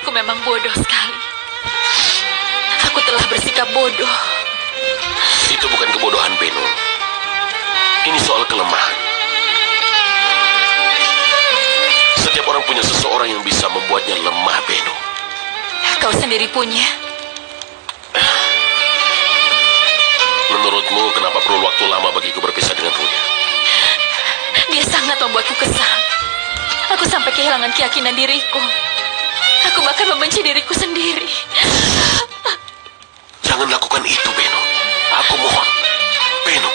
Aku memang bodoh sekali. Aku telah bersikap bodoh. Itu bukan kebodohan, Beno. Ini soal kelemahan. Setiap orang punya seseorang yang bisa membuatnya lemah, Beno. Kau sendiri punya. Menurutmu, kenapa perlu waktu lama bagiku berpisah dengan Ruya? Dia sangat membuatku kesal. Aku sampai kehilangan keyakinan diriku. Aku bahkan membenci diriku sendiri. Jangan lakukan itu, Beno. Aku mohon. Beno.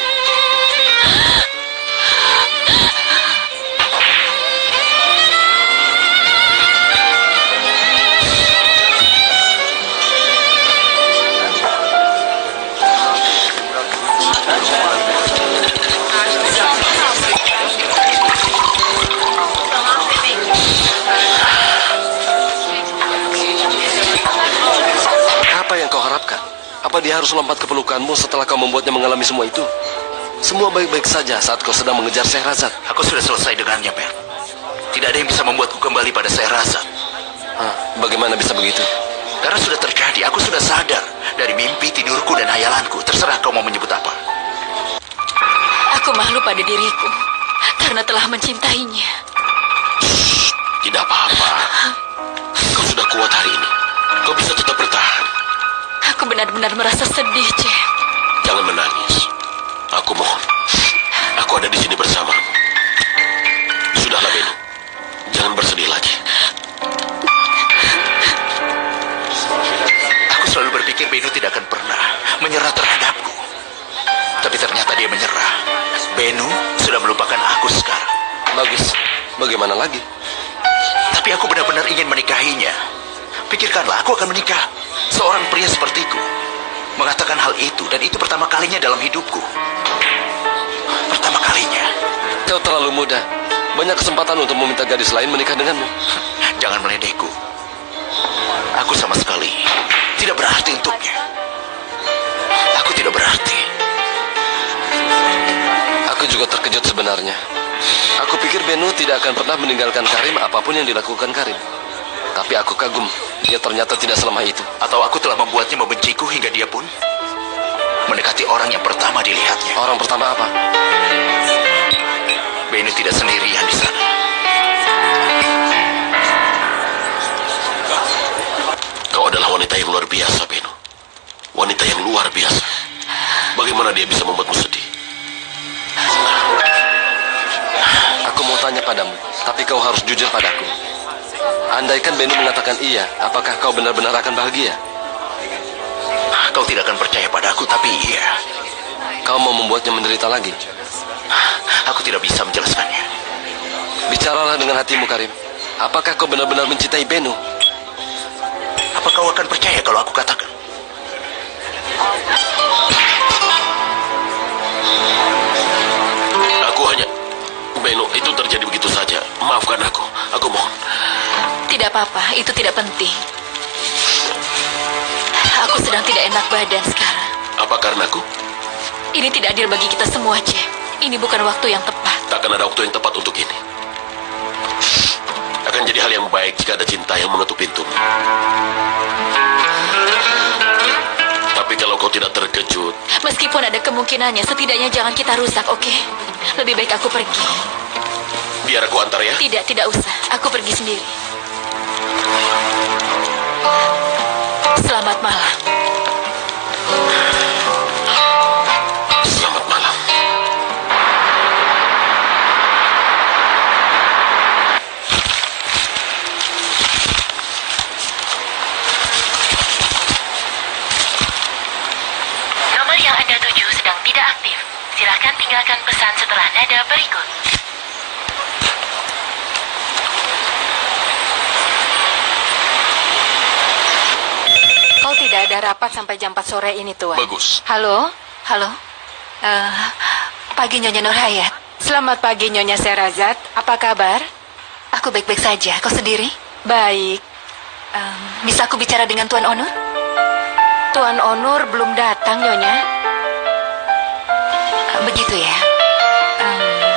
Apa yang kau harapkan? Apa dia harus lompat ke pelukanmu setelah kau membuatnya mengalami semua itu? Semua baik-baik saja saat kau sedang mengejar Syahrazad. Aku sudah selesai dengannya, Per. Tidak ada yang bisa membuatku kembali pada Syahrazad. Bagaimana bisa begitu? Karena sudah terjadi, aku sudah sadar dari mimpi, tidurku, dan hayalanku. Terserah kau mau menyebut apa. Aku malu pada diriku karena telah mencintainya. Tidak apa-apa. Kau sudah kuat hari ini. Kau bisa tetap bertahan. Aku benar-benar merasa sedih, Jack. Jangan menangis. Aku mohon. Aku ada di sini bersamamu. Sudahlah, Beno. Jangan bersedih lagi. Aku selalu berpikir Beno tidak akan pernah menyerah terhadapku. Tapi ternyata dia menyerah. Beno sudah melupakan aku sekarang. Bagus. Bagaimana lagi? Tapi aku benar-benar ingin menikahinya. Pikirkanlah, aku akan menikah. Seorang pria sepertiku mengatakan hal itu, dan itu pertama kalinya dalam hidupku. Pertama kalinya. Kau terlalu muda. Banyak kesempatan untuk meminta gadis lain menikah denganmu. Jangan meledekku. Aku sama sekali tidak berarti untuknya. Aku tidak berarti. Aku juga terkejut sebenarnya. Aku pikir Beno tidak akan pernah meninggalkan Karim apapun yang dilakukan Karim. Tapi aku kagum, dia ternyata tidak selemah itu. Atau aku telah membuatnya membenciku hingga dia pun mendekati orang yang pertama dilihatnya. Orang pertama apa? Beno tidak sendirian di sana. Kau adalah wanita yang luar biasa, Beno. Wanita yang luar biasa. Bagaimana dia bisa membuatmu sedih? Aku mau tanya padamu, tapi kau harus jujur padaku. Andaikan Beno mengatakan iya, apakah kau benar-benar akan bahagia? Kau tidak akan percaya padaku, tapi iya. Kau mau membuatnya menderita lagi? Aku tidak bisa menjelaskannya. Bicaralah dengan hatimu, Karim. Apakah kau benar-benar mencintai Beno? Apa kau akan percaya kalau aku katakan? Aku hanya... Beno, itu terjadi begitu saja. Maafkan aku. Aku mohon. Tidak apa-apa, itu tidak penting. Aku sedang tidak enak badan sekarang. Apa karena aku? Ini tidak adil bagi kita semua, Jack. Ini bukan waktu yang tepat. Takkan ada waktu yang tepat untuk ini. Akan jadi hal yang baik jika ada cinta yang mengetuk pintu. Tapi kalau kau tidak terkejut... Meskipun ada kemungkinannya, setidaknya jangan kita rusak, oke? Lebih baik aku pergi. Biar aku antar ya. Tidak usah. Aku pergi sendiri. Selamat malam. Selamat malam. Nomor yang Anda tuju sedang tidak aktif. Silakan tinggalkan pesan setelah nada berikut. Kau tidak ada rapat sampai jam 4 sore ini, Tuan. Bagus. Halo? Halo? Pagi, Nyonya Nurhayat. Selamat pagi, Nyonya Syahrazad. Apa kabar? Aku baik-baik saja. Kau sendiri? Baik. Bisa aku bicara dengan Tuan Onur? Tuan Onur belum datang, Nyonya. Begitu ya?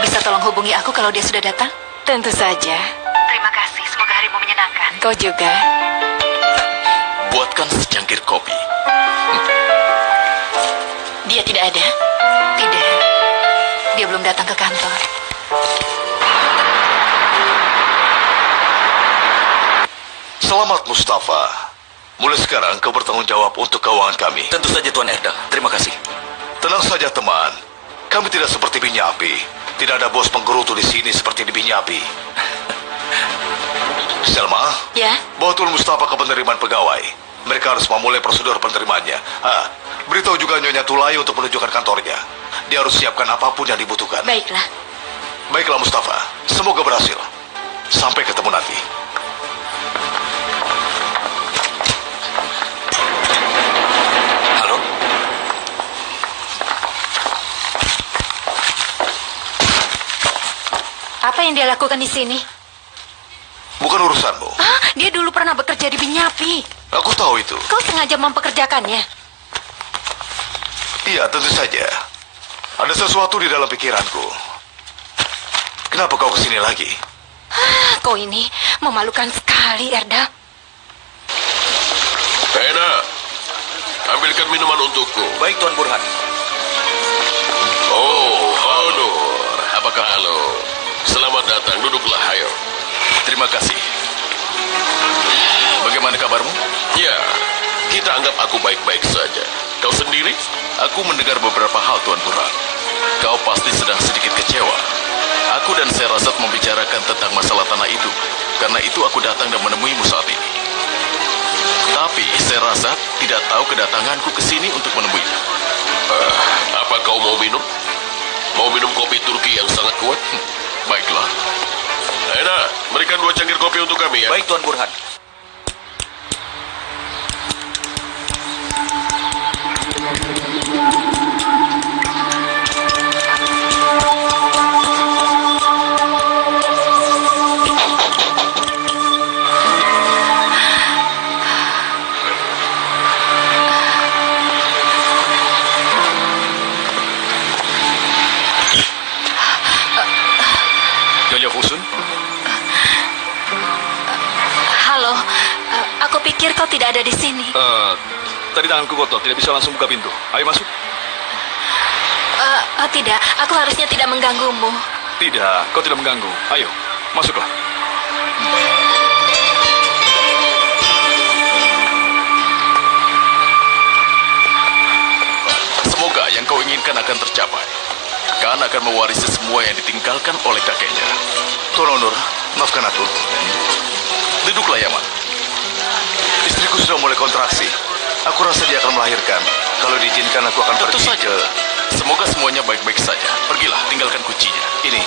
Bisa tolong hubungi aku kalau dia sudah datang? Tentu saja. Terima kasih, semoga harimu menyenangkan. Kau juga. buatkan secangkir kopi. Dia tidak ada? Tidak. Dia belum datang ke kantor. Selamat Mustafa. Mulai sekarang kau bertanggung jawab untuk keuangan kami. Tentu saja Tuan Erdal. Terima kasih. Tenang saja teman. Kami tidak seperti Binyapi. Tidak ada bos penggerutu di sini seperti di Binyapi. Selma, Ya? bawa Tuan Mustafa ke penerimaan pegawai. Mereka harus memulai prosedur penerimaannya. Beritahu juga Nyonya Tulai untuk menunjukkan kantornya. Dia harus siapkan apapun yang dibutuhkan. Baiklah. Baiklah Mustafa, semoga berhasil. Sampai ketemu nanti. Halo? Apa yang dia lakukan di sini? Bukan urusanmu. Dia dulu pernah bekerja di Binyapi. Aku tahu itu. Kau sengaja mempekerjakannya. Iya, tentu saja. Ada sesuatu di dalam pikiranku. Kenapa kau kesini lagi? Kau ini memalukan sekali, Erda. Ena, ambilkan minuman untukku. Baik Tuan Burhan. Oh, Honor. Apakah halo? Selamat datang, duduklah, ayo. Terima kasih. Bagaimana kabarmu? Ya, kita anggap aku baik-baik saja. Kau sendiri? Aku mendengar beberapa hal Tuan Burhan. Kau pasti sedang sedikit kecewa. Aku dan Sherazad membicarakan tentang masalah tanah itu. Karena itu aku datang dan menemuimu saat ini. Tapi Sherazad tidak tahu kedatanganku ke sini untuk menemuimu. Apa kau mau minum? Mau minum kopi Turki yang sangat kuat? Baiklah. Ena, berikan 2 cangkir kopi untuk kami ya. Baik Tuan Burhan. Nyonya Fusun? Halo, aku pikir kau tidak ada di sini. Tadi tanganku kotor, tidak bisa langsung buka pintu. Ayo masuk. Tidak, aku harusnya tidak mengganggumu. Tidak, kau tidak mengganggu. Ayo, masuklah. Semoga yang kau inginkan akan tercapai. Kan akan mewarisi semua yang ditinggalkan oleh kakeknya. Tuan Onur, maafkan aku. Duduklah, Yaman. Istriku sudah mulai kontraksi. Aku rasa dia akan melahirkan. Kalau diizinkan aku akan Tentu pergi saja. ke... Semoga semuanya baik-baik saja. Pergilah, tinggalkan kuncinya. Ini.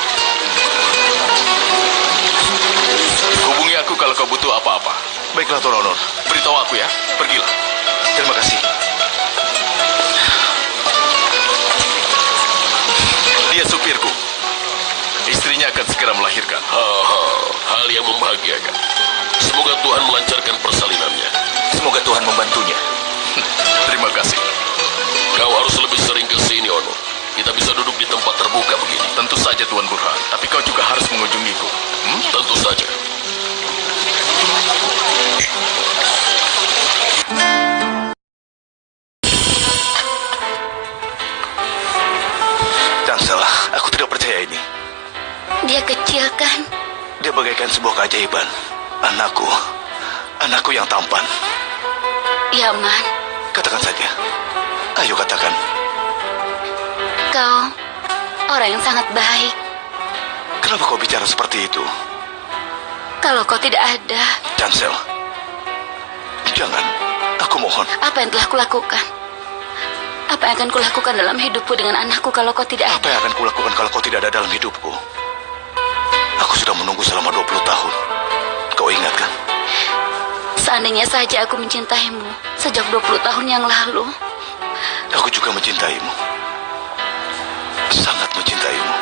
Hubungi aku kalau kau butuh apa-apa. Baiklah Tuan Onur. Beritahu aku ya. Pergilah. Terima kasih. Dia supirku. Istrinya akan segera melahirkan. Hal yang membahagiakan. Semoga Tuhan melancarkan persalinannya. Semoga Tuhan membantunya. Terima kasih. Kau harus lebih sering ke sini, Ono. Kita bisa duduk di tempat terbuka begini. Tentu saja Tuan Burhan. Tapi kau juga harus mengunjungiku. Tentu saja. Chancel, aku tidak percaya ini. Dia kecil kan? Dia bagaikan sebuah keajaiban. Anakku yang tampan. Yaman, Katakan saja. Ayo katakan. kau orang yang sangat baik. Kenapa kau bicara seperti itu? Kalau kau tidak ada, Chancel, jangan. Aku mohon. apa yang telah kulakukan? Apa yang akan kulakukan dalam hidupku dengan anakku kalau kau tidak Apa ada? yang akan kulakukan kalau kau tidak ada dalam hidupku? Aku sudah menunggu selama 20 tahun. Kau ingat kan? Seandainya saja aku mencintaimu sejak 20 tahun yang lalu. Aku juga mencintaimu. Sangat mencintaimu.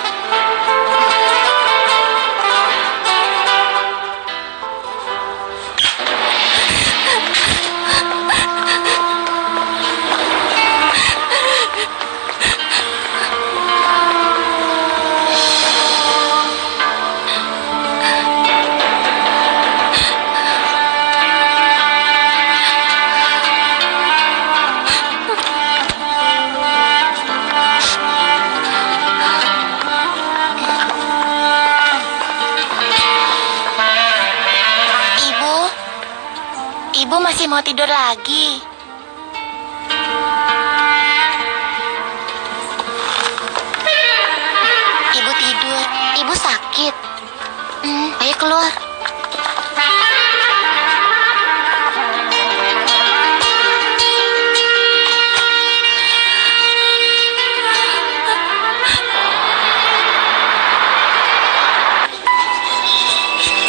Ibu masih mau tidur lagi. Ibu tidur. Ibu sakit. Ayo keluar.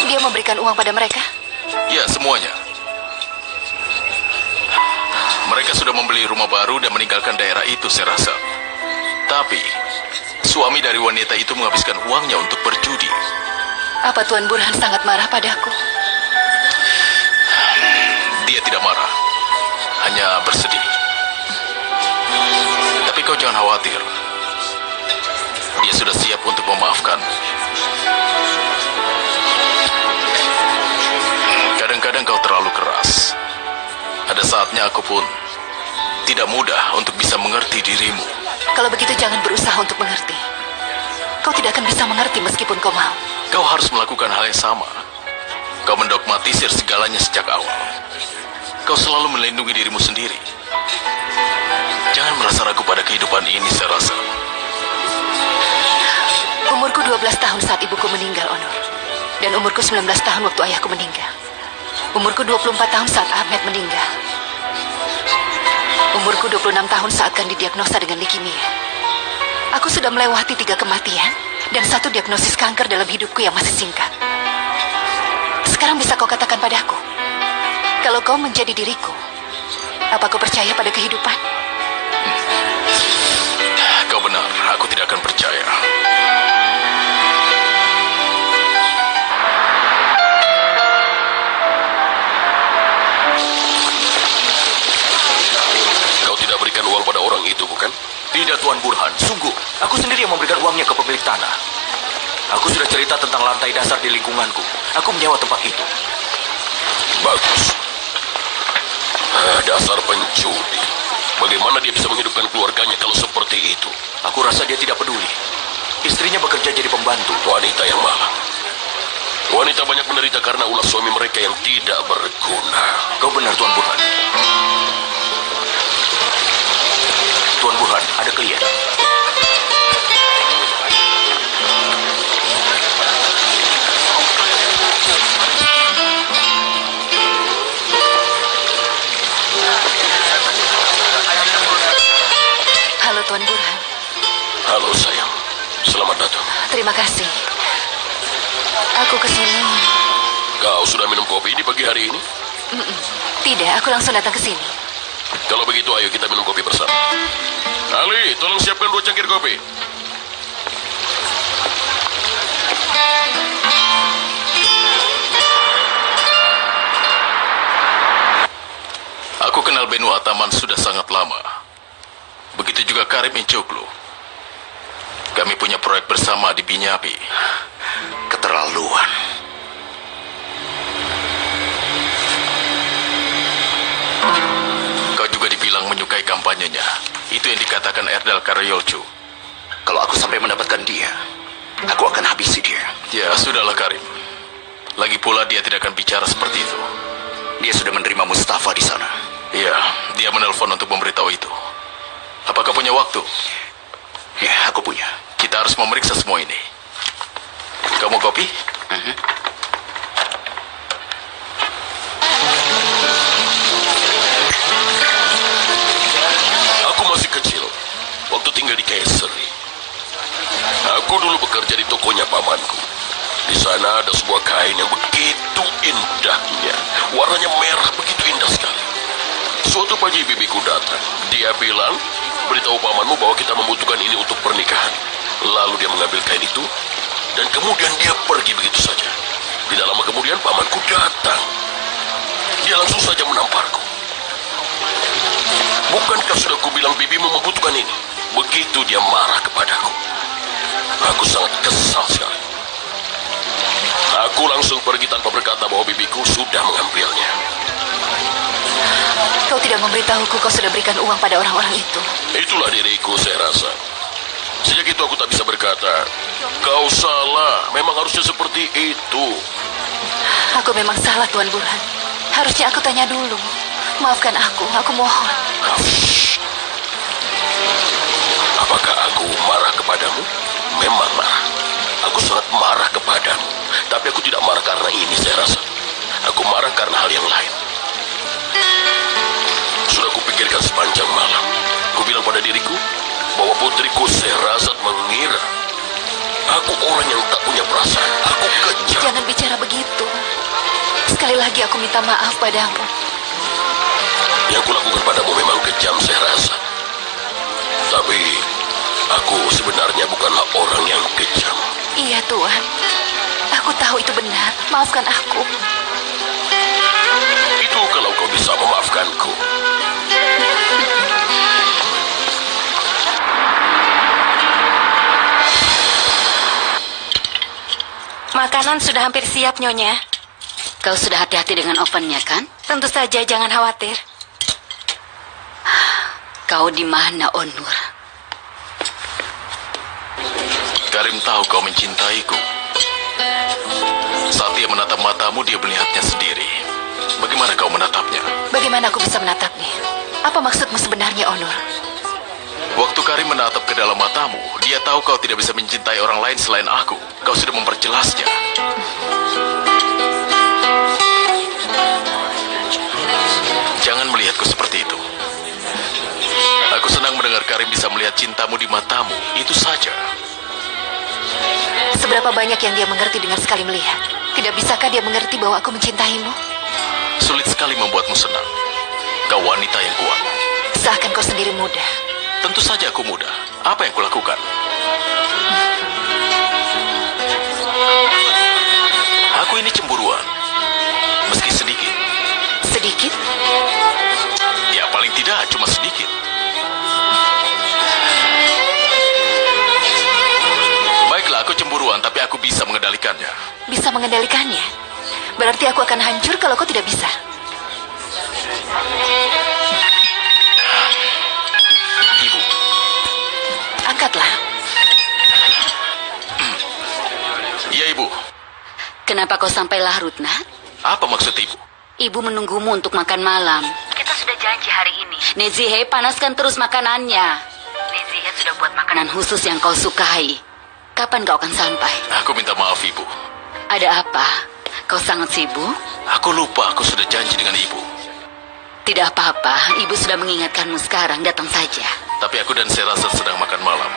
Dia memberikan uang pada mereka? Ya, semuanya. Mereka sudah membeli rumah baru dan meninggalkan daerah itu, saya rasa. Tapi, suami dari wanita itu menghabiskan uangnya untuk berjudi. Apa Tuan Burhan sangat marah padaku? Dia tidak marah, hanya bersedih. Tapi kau jangan khawatir. Dia sudah siap untuk memaafkan. Kadang-kadang kau terlalu keras. Ada saatnya aku pun tidak mudah untuk bisa mengerti dirimu. Kalau begitu jangan berusaha untuk mengerti. Kau tidak akan bisa mengerti meskipun kau mau. Kau harus melakukan hal yang sama. Kau mendogmatisir segalanya sejak awal. Kau selalu melindungi dirimu sendiri. Jangan merasa ragu pada kehidupan ini, saya rasa. Umurku 12 tahun saat ibuku meninggal, Onur. Dan umurku 19 tahun waktu ayahku meninggal. Umurku 24 tahun saat Ahmed meninggal. Umurku 26 tahun saat Kandi didiagnosa dengan leukemia. Aku sudah melewati 3 kematian dan 1 diagnosis kanker dalam hidupku yang masih singkat. Sekarang bisa kau katakan padaku, kalau kau menjadi diriku, apa kau percaya pada kehidupan? Kau benar, aku tidak akan percaya. Kau tidak berikan uang pada orang itu, bukan? Tidak, Tuan Burhan. Sungguh, aku sendiri yang memberikan uangnya ke pemilik tanah. Aku sudah cerita tentang lantai dasar di lingkunganku. Aku menyewa tempat itu. Bagus. Dasar pencuri. Bagaimana dia bisa menghidupkan keluarganya kalau seperti itu? Aku rasa dia tidak peduli. Istrinya bekerja jadi pembantu. Wanita yang malang. Wanita banyak menderita karena ulah suami mereka yang tidak berguna. Kau benar, Tuan Burhan. Tuan Burhan, ada klien. Halo Tuan Burhan. Halo sayang, selamat datang. Terima kasih. Aku kesini. Kau sudah minum kopi di pagi hari ini? Tidak, aku langsung datang ke sini. Kalau begitu ayo kita minum kopi bersama. Ali, tolong siapkan 2 cangkir kopi. Aku kenal Benu Ataman sudah sangat lama. Begitu juga Karim Incuklu. Kami punya proyek bersama di Binyapi. Keterlaluan. Kau juga dibilang menyukai kampanyenya. Itu yang dikatakan Erdal Karyolcu. Kalau aku sampai mendapatkan dia, aku akan habisi dia. Ya, sudahlah Karim. Lagi pula dia tidak akan bicara seperti itu. Dia sudah menerima Mustafa di sana. Iya, dia menelpon untuk memberitahu itu. Apakah punya waktu? Ya, aku punya. Kita harus memeriksa semua ini. Kamu kopi? Aku masih kecil, waktu tinggal di Kayseri. Aku dulu bekerja di tokonya pamanku. Di sana ada sebuah kain yang begitu indahnya. Warnanya merah, begitu indah sekali. Suatu pagi bibiku datang. Dia bilang, beritahu pamanmu bahwa kita membutuhkan ini untuk pernikahan. Lalu dia mengambil kain itu, dan kemudian dia pergi begitu saja. Tidak lama kemudian pamanku datang. Dia langsung saja menamparku. Bukankah sudah kubilang bibimu membutuhkan ini? Begitu dia marah kepadaku. Aku sangat kesal sekali. Aku langsung pergi tanpa berkata bahwa bibiku sudah mengambilnya. Kau tidak memberitahuku kau sudah berikan uang pada orang-orang itu. Itulah diriku, saya rasa. Sejak itu aku tak bisa berkata, kau salah, memang harusnya seperti itu. Aku memang salah, Tuan Burhan. Harusnya aku tanya dulu. Maafkan aku mohon. Apakah aku marah kepadamu? Memang marah. Aku sangat marah kepadamu. Tapi aku tidak marah karena ini, saya rasa. Aku marah karena hal yang lain. Sudah kupikirkan sepanjang malam. Kubilang pada diriku bahwa putriku Sherazad mengira aku orang yang tak punya perasaan. Aku kejam. Jangan bicara begitu. Sekali lagi aku minta maaf padamu. Yang kulakukan padamu memang kejam, Sherazad. Tapi aku sebenarnya bukanlah orang yang kejam. Iya, Tuan. Aku tahu itu benar. Maafkan aku. Itu kalau kau bisa memaafkanku. Makanan sudah hampir siap, Nyonya. Kau sudah hati-hati dengan ovennya, kan? Tentu saja, jangan khawatir. Kau di mana, Onur? Karim tahu kau mencintaiku. Saat dia menatap matamu, dia melihatnya sendiri. Bagaimana kau menatapnya? Bagaimana aku bisa menatapnya? Apa maksudmu sebenarnya, Onur? Waktu Karim menatap ke dalam matamu, dia tahu kau tidak bisa mencintai orang lain selain aku. Kau sudah memperjelasnya. Jangan melihatku seperti itu. Aku senang mendengar Karim bisa melihat cintamu di matamu. Itu saja. Seberapa banyak yang dia mengerti dengan sekali melihat? Tidak bisakah dia mengerti bahwa aku mencintaimu? Sulit sekali membuatmu senang. Kau wanita yang kuat. Seakan kau sendiri muda. Tentu saja aku muda. Apa yang kulakukan? Aku ini cemburuan. Meski sedikit. Sedikit? Ya paling tidak cuma sedikit. Baiklah, aku cemburuan, tapi aku bisa mengendalikannya. Bisa mengendalikannya? Berarti aku akan hancur kalau kau tidak bisa. Ibu, Angkatlah. iya ibu. Kenapa kau sampai larut, nak? Apa maksud ibu? Ibu menunggumu untuk makan malam. Kita sudah janji hari ini. Nezihe, panaskan terus makanannya. Nezihe sudah buat makanan. Makanan khusus yang kau sukai. Kapan kau akan sampai? Aku minta maaf ibu. Ada apa? Kau sangat sibuk? Aku lupa aku sudah janji dengan ibu. Tidak apa-apa, ibu sudah mengingatkanmu sekarang, datang saja. Tapi aku dan Sherazad sedang makan malam.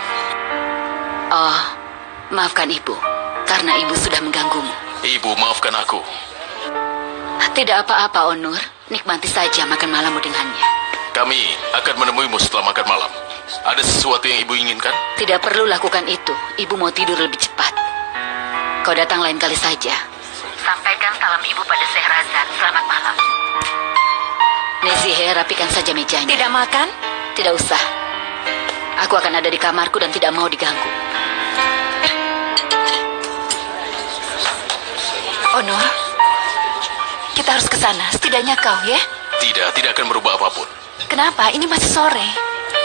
Oh, maafkan ibu, karena ibu sudah mengganggumu. Ibu, maafkan aku. Tidak apa-apa, Onur. Nikmati saja makan malammu dengannya. Kami akan menemuimu setelah makan malam. Ada sesuatu yang ibu inginkan? Tidak perlu lakukan itu. Ibu mau tidur lebih cepat. Kau datang lain kali saja. Sampaikan salam ibu pada Sherazad. Selamat malam. Nezihe, rapikan saja mejanya. Tidak makan? Tidak usah. Aku akan ada di kamarku dan tidak mau diganggu. Onur, kita harus ke sana. Setidaknya kau, ya? Tidak akan merubah apapun. Kenapa? Ini masih sore.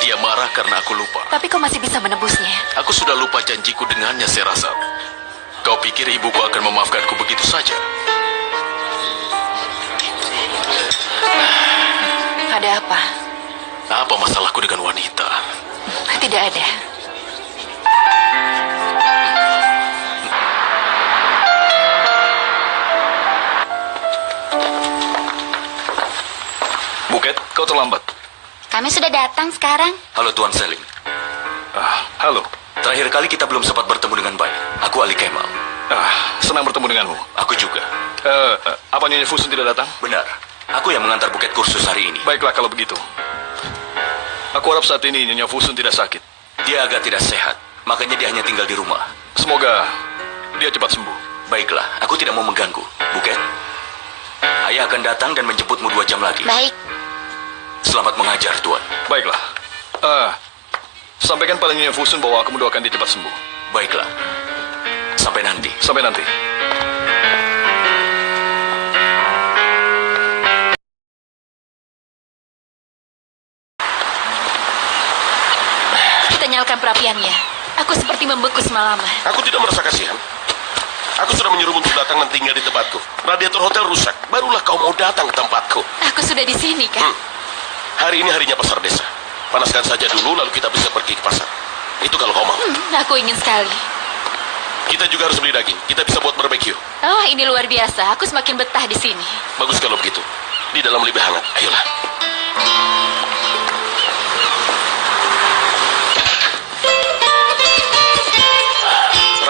Dia marah karena aku lupa. Tapi kau masih bisa menebusnya. Aku sudah lupa janjiku dengannya, Sherazad. Kau pikir ibuku akan memaafkanku begitu saja? Ada apa? Apa masalahku dengan wanita? Tidak ada. Buket, kau terlambat. Kami sudah datang sekarang. Halo Tuan Selim. Halo. Terakhir kali kita belum sempat bertemu dengan baik. Aku Ali Kemal. Senang bertemu denganmu. Aku juga. Apa Nyonya Fusun tidak datang? Benar. Aku yang mengantar buket kursus hari ini. Baiklah kalau begitu. Aku harap saat ini Nyonya Fusun tidak sakit. Dia agak tidak sehat. Makanya dia hanya tinggal di rumah. Semoga dia cepat sembuh. Baiklah, aku tidak mau mengganggu. Buket, ayah akan datang dan menjemputmu 2 jam lagi. Baik. Selamat mengajar, Tuan. Baiklah. Sampaikan pada Nyonya Fusun bahwa aku mendoakan dia cepat sembuh. Baiklah. Sampai nanti. Sampai nanti. Kita nyalakan perapiannya. Aku seperti membeku semalaman. Aku tidak merasa kasihan. Aku sudah menyuruh untuk datang dan tinggal di tempatku. Radiator hotel rusak. Barulah kau mau datang ke tempatku. Aku sudah di sini, kan? Hari ini harinya pasar desa. Panaskan saja dulu, lalu kita bisa pergi ke pasar. Itu kalau kau mau. Aku ingin sekali. Kita juga harus beli daging. Kita bisa buat barbecue. Oh, ini luar biasa. Aku semakin betah di sini. Bagus kalau begitu. Di dalam lebih hangat. Ayolah.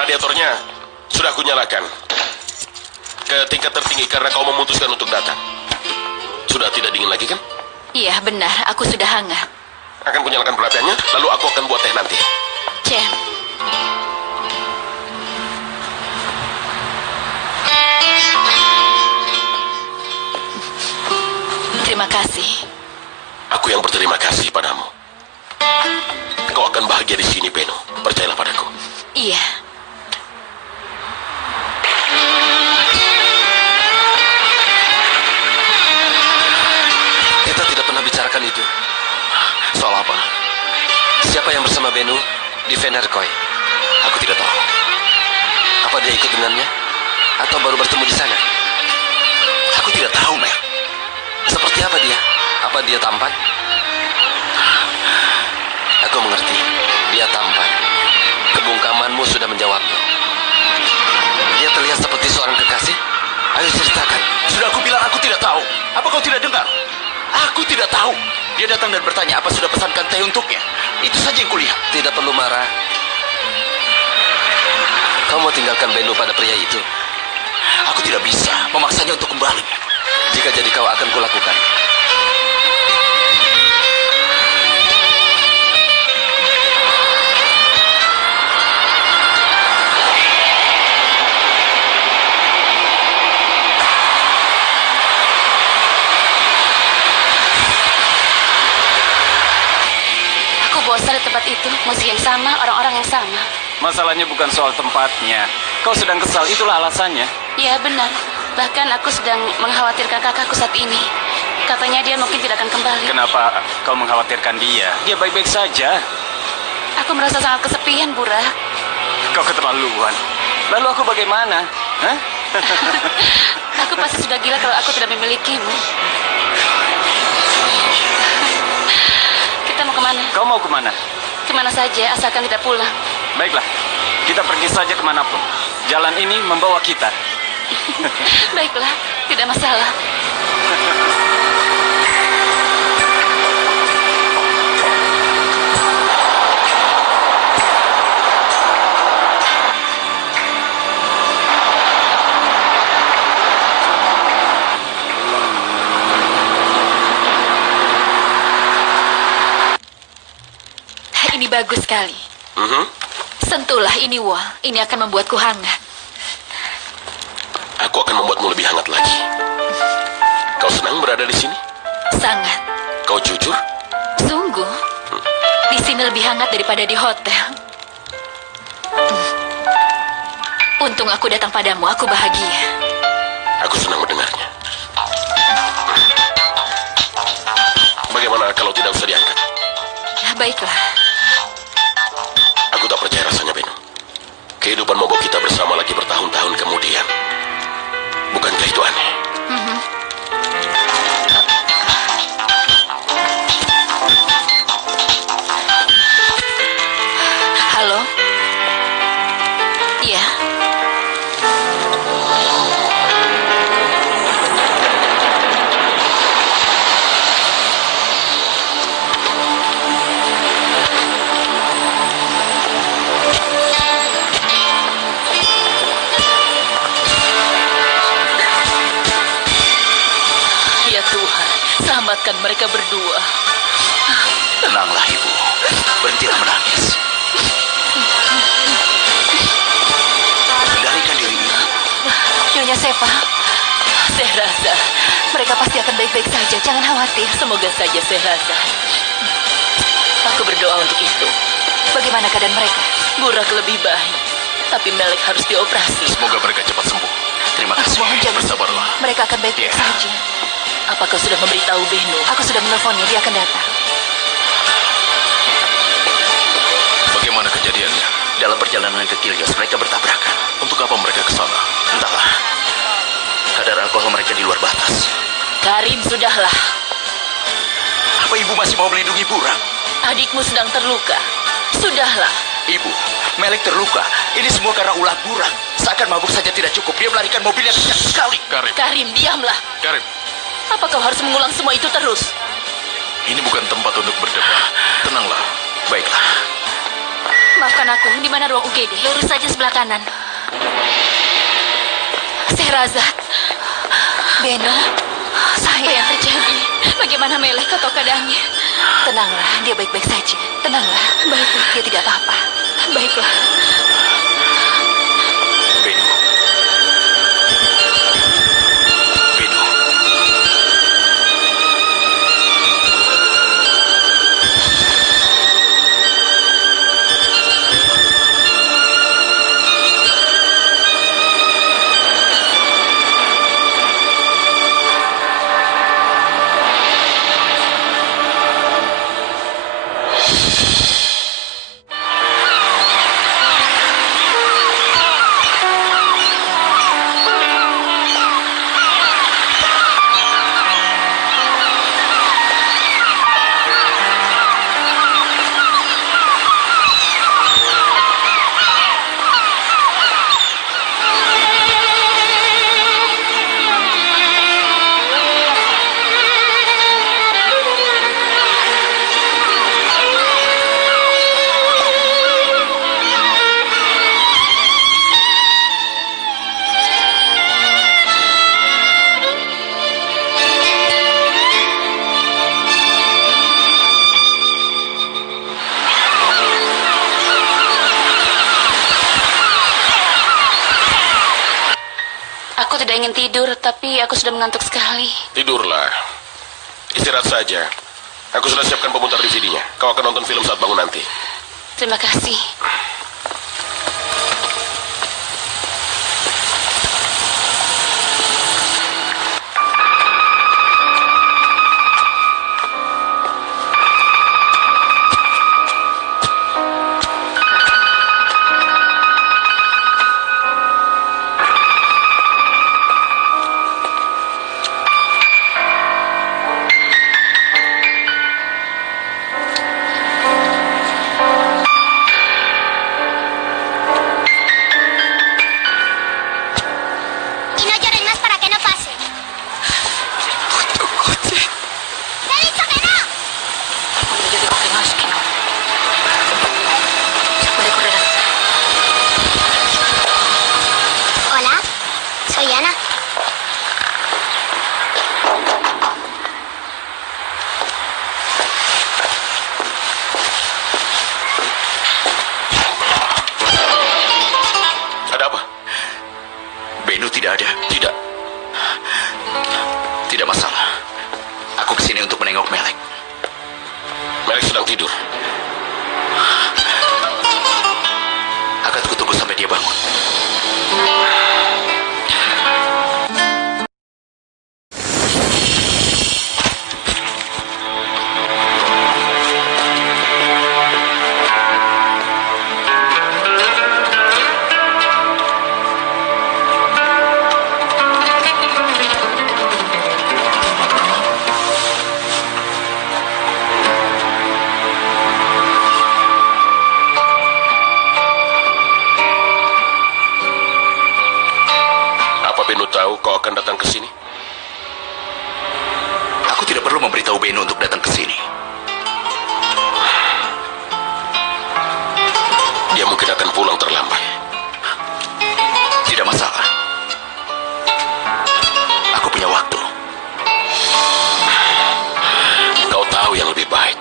Radiatornya sudah aku nyalakan ke tingkat tertinggi karena kau memutuskan untuk datang. Sudah tidak dingin lagi kan? Iya, benar. Aku sudah hangat. Akan kunyalakan perapiannya, lalu aku akan buat teh nanti. Cem. Terima kasih. Aku yang berterima kasih padamu. Kau akan bahagia di sini, Beno. Percayalah padaku. Iya. Kita tidak pernah bicarakan itu. Soal apa? Siapa yang bersama Benu di Venerkoi? Aku tidak tahu. Apa dia ikut dengannya? Atau baru bertemu di sana? Aku tidak tahu, Mel. Seperti apa dia? Apa dia tampan? Aku mengerti. Dia tampan. Kebungkamanmu sudah menjawabnya. Dia terlihat seperti seorang kekasih. Ayo ceritakan. Sudah aku bilang aku tidak tahu. Apa kau tidak dengar? Aku tidak tahu. Dia datang dan bertanya apa sudah pesankan teh untuknya. Itu saja yang kulihat. Tidak perlu marah. Kau mau tinggalkan Benu pada pria itu? Aku tidak bisa memaksanya untuk kembali. Jika jadi kau akan kulakukan. Aku bosan di tempat itu. Musik yang sama, orang-orang yang sama. Masalahnya bukan soal tempatnya. Kau sedang kesal, itulah alasannya. Iya, benar. Bahkan aku sedang mengkhawatirkan kakakku saat ini. Katanya dia mungkin tidak akan kembali. Kenapa kau mengkhawatirkan dia? Dia baik-baik saja. Aku merasa sangat kesepian, Burak. Kau keterlaluan. Lalu aku bagaimana? Hah? Aku pasti sudah gila kalau aku tidak memilikimu. Kita mau kemana? Kau mau kemana? Kemana saja, asalkan tidak pulang. Baiklah, kita pergi saja kemanapun. Jalan ini membawa kita. Baiklah, tidak masalah. Ini bagus sekali. Sentuhlah ini, Wal. Ini akan membuatku hangat. Aku akan membuatmu lebih hangat lagi. Kau senang berada di sini? Sangat. Kau jujur? Sungguh. Di sini lebih hangat daripada di hotel. Untung aku datang padamu. Aku bahagia. Aku senang mendengarnya. Bagaimana kalau tidak usah diangkat? Baiklah. Aku tak percaya rasanya, Beno. Kehidupan membawa kita bersama lagi bertahun-tahun kemudian. Bukankah itu aneh? Halo? Iya? Ya Tuhan, selamatkan mereka berdua. Tenanglah, Ibu. Berhentilah menangis. Kendalikan diri Ibu. Nyonya Sepa, Sehraza, mereka pasti akan baik-baik saja. Jangan khawatir. Semoga saja, Sehraza. Aku berdoa untuk itu. Bagaimana keadaan mereka? Burak lebih baik, tapi Melek harus dioperasi. Semoga mereka cepat sembuh. Terima kasih. Mohon jangan. Bersabarlah. Mereka akan baik-baik Ya. saja. Apa kau sudah memberitahu Beno? Aku sudah menelponnya, dia akan datang. Bagaimana kejadiannya? Dalam perjalanan ke Kilios, mereka bertabrakan. Untuk apa mereka ke sana? Entahlah. Kadar alkohol mereka di luar batas. Karim, sudahlah. Apa ibu masih mau melindungi Burang? Adikmu sedang terluka. Sudahlah. Ibu, Melek terluka. Ini semua karena ulah Burang. Seakan mabuk saja tidak cukup. Dia melarikan mobilnya kencang sekali. Karim, Karim, diamlah. Karim, Apa kau harus mengulang semua itu terus? ini bukan tempat untuk berdebat. Tenanglah. Baiklah. Maafkan aku, di mana ruang UGD? Lurus saja sebelah kanan. Sehrazat. Beno. Apa yang terjadi? Bagaimana Melek atau keadaannya? Tenanglah, dia baik-baik saja. Tenanglah. Baiklah. Dia tidak apa-apa. Baiklah. Beno. Beno. Aku tidak ingin tidur, tapi aku sudah mengantuk sekali. Tidurlah. Istirahat saja. Aku sudah siapkan pemutar DVD-nya. Kau akan nonton film saat bangun nanti. Terima kasih. Y no lloren más para que no pase. ¡Te he dicho que no! Yo digo que no, es que no. Se puede correr hasta. Hola, soy Ana. Ada apa? Beno tidak ada. Tidak. Tidak masalah. Aku kesini untuk menengok Melek. Melek sedang tidur. Akan tunggu sampai dia bangun. Apa Beno tahu kau akan datang ke sini? Aku tidak perlu memberitahu Beno untuk datang ke sini. Dia mungkin akan pulang terlambat. Tidak masalah. Aku punya waktu. Kau tahu yang lebih baik.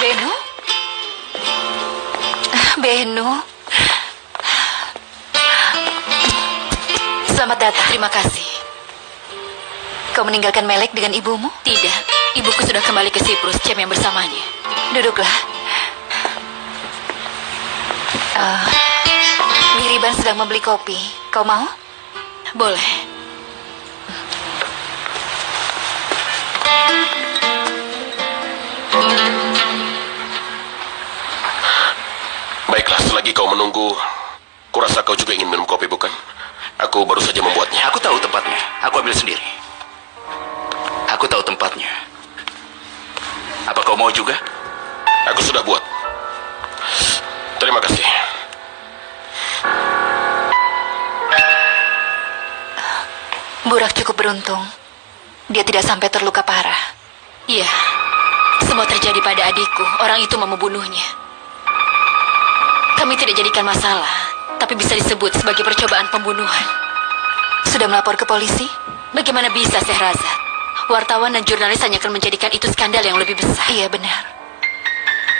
Beno? Beno? Selamat datang. Terima kasih. Kau meninggalkan Melek dengan ibumu? Tidak, ibuku sudah kembali ke Siprus, jam yang bersamanya. Duduklah. Miriban sedang membeli kopi. Kau mau? Boleh. Baiklah, selagi kau menunggu, kurasa kau juga ingin minum kopi, bukan? Aku baru saja membuatnya. Aku tahu tempatnya. Aku ambil sendiri. Aku tahu tempatnya. Apa kau mau juga? Aku sudah buat. Terima kasih. Burak cukup beruntung. Dia tidak sampai terluka parah. Iya. Semua terjadi pada adikku. Orang itu mau membunuhnya. Kami tidak jadikan masalah, tapi bisa disebut sebagai percobaan pembunuhan. Sudah melapor ke polisi? Bagaimana bisa, Sehrazad? Wartawan dan jurnalis hanya akan menjadikan itu skandal yang lebih besar. Iya, benar.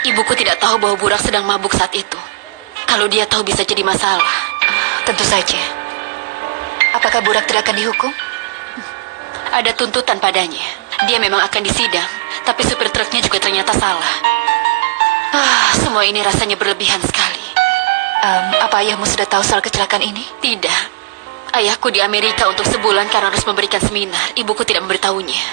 Ibuku tidak tahu bahwa Burak sedang mabuk saat itu. Kalau dia tahu bisa jadi masalah. Tentu saja. Apakah Burak tidak akan dihukum? Ada tuntutan padanya. Dia memang akan disidang, tapi supir truknya juga ternyata salah. Semua ini rasanya berlebihan sekali. Apa ayahmu sudah tahu soal kecelakaan ini? Tidak. Ayahku di Amerika untuk sebulan karena harus memberikan seminar. Ibuku tidak memberitahunya.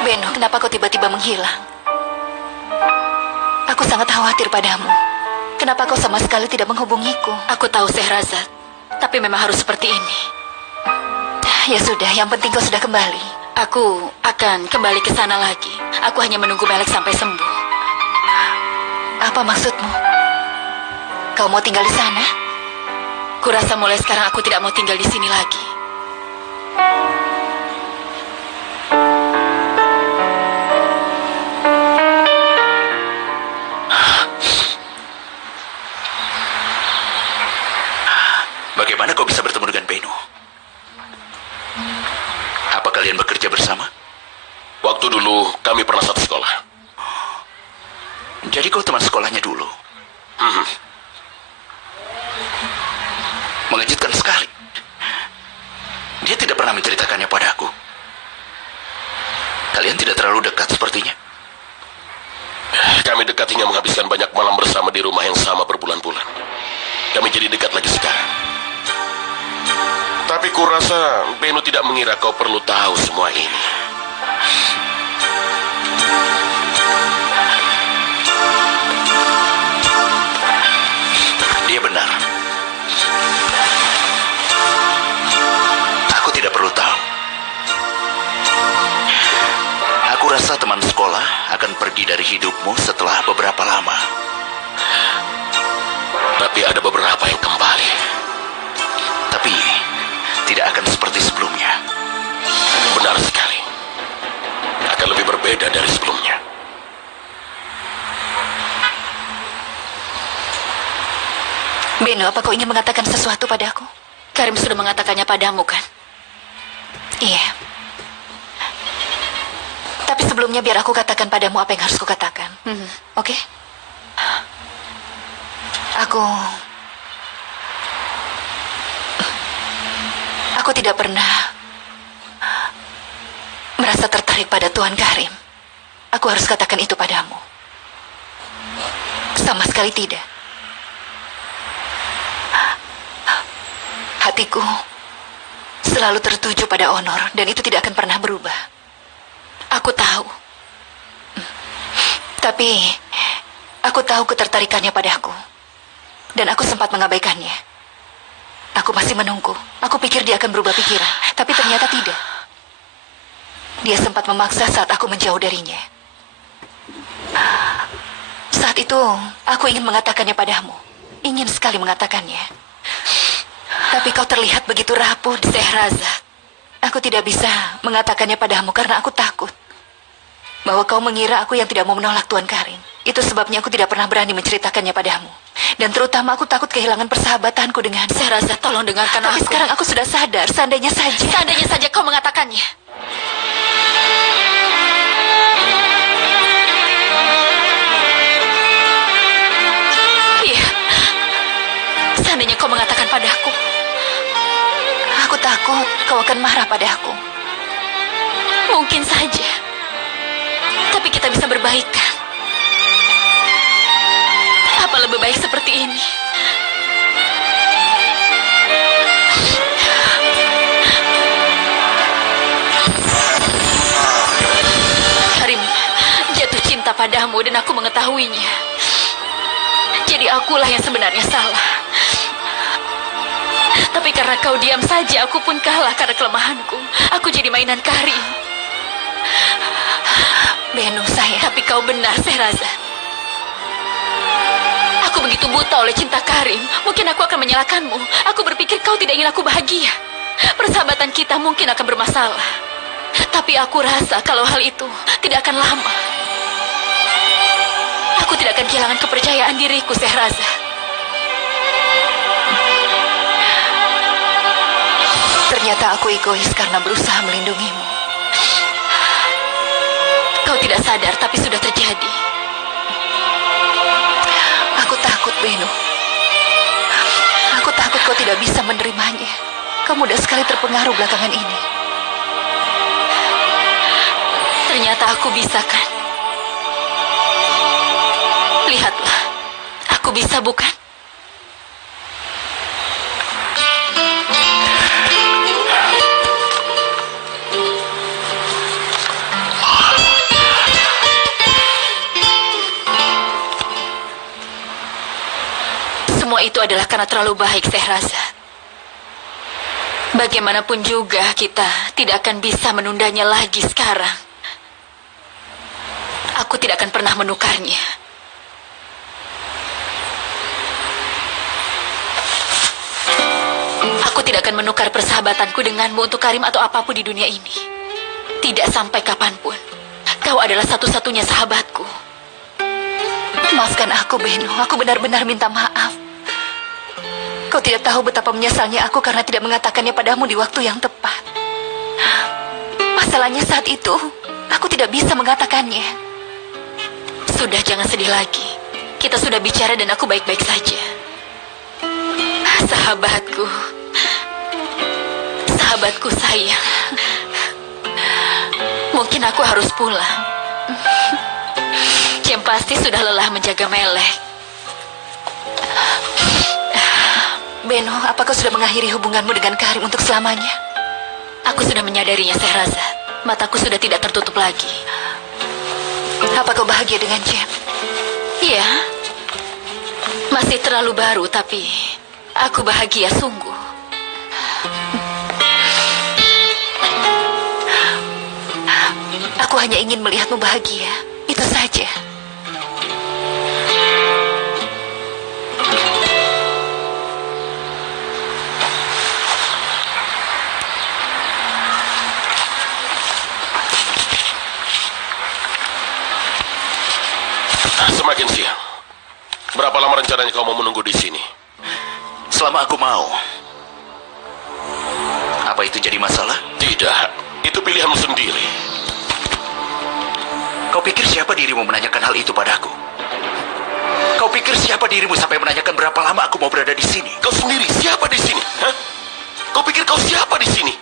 Beno, kenapa kau tiba-tiba menghilang? Aku sangat khawatir padamu. Kenapa kau sama sekali tidak menghubungiku? Aku tahu, Sehrazad. Tapi memang harus seperti ini. Ya sudah, yang penting kau sudah kembali. Aku akan kembali ke sana lagi. Aku hanya menunggu Melek sampai sembuh. Apa maksudmu? Kau mau tinggal di sana? Kurasa mulai sekarang aku tidak mau tinggal di sini lagi. Bagaimana kau bisa bertemu dengan Beno? Apa kalian bekerja bersama? Waktu dulu kami pernah satu sekolah. Jadi kau teman sekolahnya dulu? Hmm. Mengejutkan sekali. Dia tidak pernah menceritakannya padaku. Kalian tidak terlalu dekat sepertinya. Kami dekat hingga menghabiskan banyak malam bersama di rumah yang sama berbulan-bulan. Kami jadi dekat lagi sekarang. Tapi kurasa Beno tidak mengira kau perlu tahu semua ini. Dia benar. Aku tidak perlu tahu. Aku rasa teman sekolah akan pergi dari hidupmu setelah beberapa lama. Tapi ada beberapa yang kembali. Tapi tidak akan seperti sebelumnya. Benar sekali. Akan lebih berbeda dari sebelumnya. Beno, apa kau ingin mengatakan sesuatu padaku? Karim sudah mengatakannya padamu, kan? Iya. Tapi sebelumnya biar aku katakan padamu apa yang harus kukatakan. Oke? Aku tidak pernah merasa tertarik pada Tuan Karim. Aku harus katakan itu padamu. Sama sekali tidak. Hatiku selalu tertuju pada Onor, dan itu tidak akan pernah berubah. Aku tahu. Tapi aku tahu ketertarikannya padaku, dan aku sempat mengabaikannya. Aku masih menunggu. Aku pikir dia akan berubah pikiran, tapi ternyata tidak. Dia sempat memaksa saat aku menjauh darinya. Saat itu, aku ingin mengatakannya padamu. Ingin sekali mengatakannya. Tapi kau terlihat begitu rapuh, Sehrazad. Aku tidak bisa mengatakannya padamu karena aku takut bahwa kau mengira aku yang tidak mau menolak Tuan Karim. Itu sebabnya aku tidak pernah berani menceritakannya padamu. Dan terutama aku takut kehilangan persahabatanku dengan Sehrazad, tolong dengarkan Tapi aku. sekarang aku sudah sadar, seandainya saja kau mengatakannya. Iya, seandainya kau mengatakan padaku. Aku takut kau akan marah padaku. Mungkin saja. Tapi kita bisa berbaikan. Apa lebih baik seperti ini? Karim jatuh cinta padamu dan aku mengetahuinya. Jadi akulah yang sebenarnya salah. Tapi karena kau diam saja, aku pun kalah karena kelemahanku. Aku jadi mainan Karim. Beno, sayang. Tapi kau benar, Sehrazad. Aku begitu buta oleh cinta Karim. Mungkin aku akan menyalahkanmu. Aku berpikir kau tidak ingin aku bahagia. Persahabatan kita mungkin akan bermasalah. Tapi aku rasa kalau hal itu tidak akan lama. Aku tidak akan kehilangan kepercayaan diriku, Sehrazad. Ternyata aku egois karena berusaha melindungimu. Kau tidak sadar, tapi sudah terjadi. Aku takut, Beno. Aku takut kau tidak bisa menerimanya. Kau mudah sekali terpengaruh belakangan ini. Ternyata aku bisa, kan? Lihatlah, aku bisa, bukan? Semua itu adalah karena terlalu baik, Sehrazad. Bagaimanapun juga kita tidak akan bisa menundanya lagi sekarang. Aku tidak akan pernah menukarnya. Aku tidak akan menukar persahabatanku denganmu untuk Karim atau apapun di dunia ini. Tidak sampai kapanpun. Kau adalah satu-satunya sahabatku. Maafkan aku, Beno. Aku benar-benar minta maaf. Kau tidak tahu betapa menyesalnya aku karena tidak mengatakannya padamu di waktu yang tepat. Masalahnya saat itu, aku tidak bisa mengatakannya. Sudah, jangan sedih lagi. Kita sudah bicara dan aku baik-baik saja. Sahabatku. Sahabatku sayang. Mungkin aku harus pulang. Cem pasti sudah lelah menjaga Melek. Beno, apa kau sudah mengakhiri hubunganmu dengan Karim untuk selamanya? Aku sudah menyadarinya, Sehrazad. Mataku sudah tidak tertutup lagi. Apa kau bahagia dengan Cem? Iya. Masih terlalu baru, tapi aku bahagia sungguh. Aku hanya ingin melihatmu bahagia. Itu saja. Semakin siang. Berapa lama rencananya kau mau menunggu di sini? Selama aku mau. Apa itu jadi masalah? Tidak, itu pilihanmu sendiri. Kau pikir siapa dirimu menanyakan hal itu padaku? Kau pikir siapa dirimu sampai menanyakan berapa lama aku mau berada di sini? Kau sendiri siapa di sini? Hah? Kau pikir kau siapa di sini?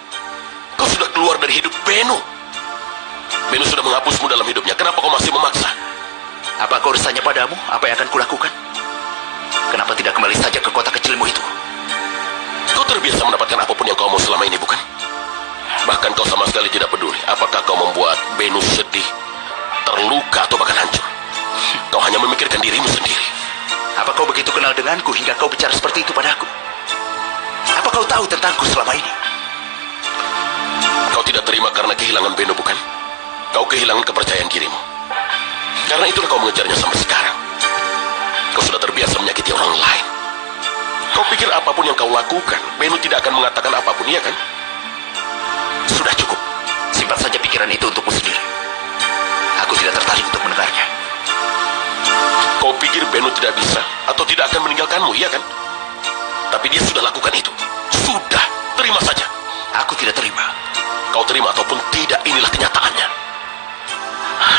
Kau sudah keluar dari hidup Beno. Beno sudah menghapusmu dalam hidupnya. Kenapa kau masih memaksa? Apa kau urusannya padamu? Apa yang akan kulakukan? Kenapa tidak kembali saja ke kota kecilmu itu? Kau terbiasa mendapatkan apapun yang kau mau selama ini, bukan? Bahkan kau sama sekali tidak peduli apakah kau membuat Beno sedih, terluka, atau bahkan hancur. Kau hanya memikirkan dirimu sendiri. Apa kau begitu kenal denganku hingga kau bicara seperti itu padaku? Apa kau tahu tentangku selama ini? Kau tidak terima karena kehilangan Beno, bukan? Kau kehilangan kepercayaan dirimu. Karena itulah kau mengejarnya sampai sekarang. Kau sudah terbiasa menyakiti orang lain. Kau pikir apapun yang kau lakukan, Beno tidak akan mengatakan apapun, iya kan? pemikiran itu untukmu sendiri. Aku tidak tertarik untuk mendengarnya. Kau pikir Beno tidak bisa atau tidak akan meninggalkanmu, iya kan? Tapi dia sudah lakukan itu. Sudah, terima saja. Aku tidak terima. Kau terima ataupun tidak, inilah kenyataannya.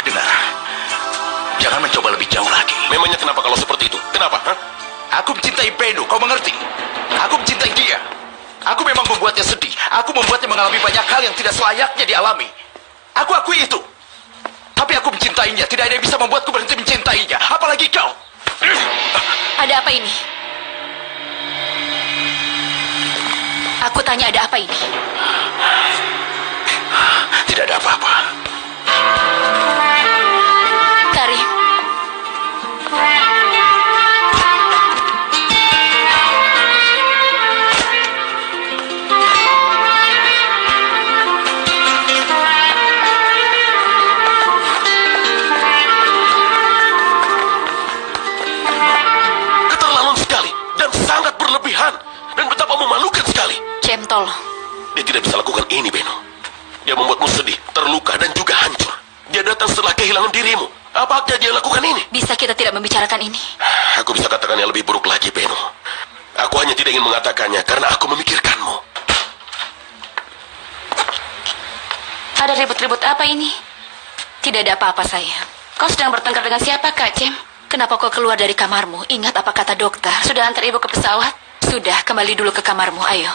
Dengar, jangan mencoba lebih jauh lagi. Memangnya kenapa kalau seperti itu? Kenapa? Hah? Aku mencintai Beno, kau mengerti? Aku mencintai dia. Aku memang membuatnya sedih. Aku membuatnya mengalami banyak hal yang tidak selayaknya dialami. Aku akui itu. Tapi aku mencintainya. Tidak ada yang bisa membuatku berhenti mencintainya. Apalagi kau. Ada apa ini? Aku tanya ada apa ini? Tidak ada apa-apa. Karim. Keterlaluan sekali dan sangat berlebihan dan betapa memalukan sekali. Cem, tolong. Dia tidak bisa lakukan ini, Beno. Dia membuatmu sedih, terluka, dan juga hancur. Dia datang setelah kehilangan dirimu. Apa haknya dia lakukan ini? Bisa kita tidak membicarakan ini? Aku bisa katakan yang lebih buruk lagi, Beno. Aku hanya tidak ingin mengatakannya karena aku memikirkanmu. Ada ribut-ribut apa ini? Tidak ada apa-apa, sayang. Kau sedang bertengkar dengan siapa, Kak Cem? Kenapa kau keluar dari kamarmu? Ingat apa kata dokter? Sudah antar ibu ke pesawat? Sudah, kembali dulu ke kamarmu, ayo.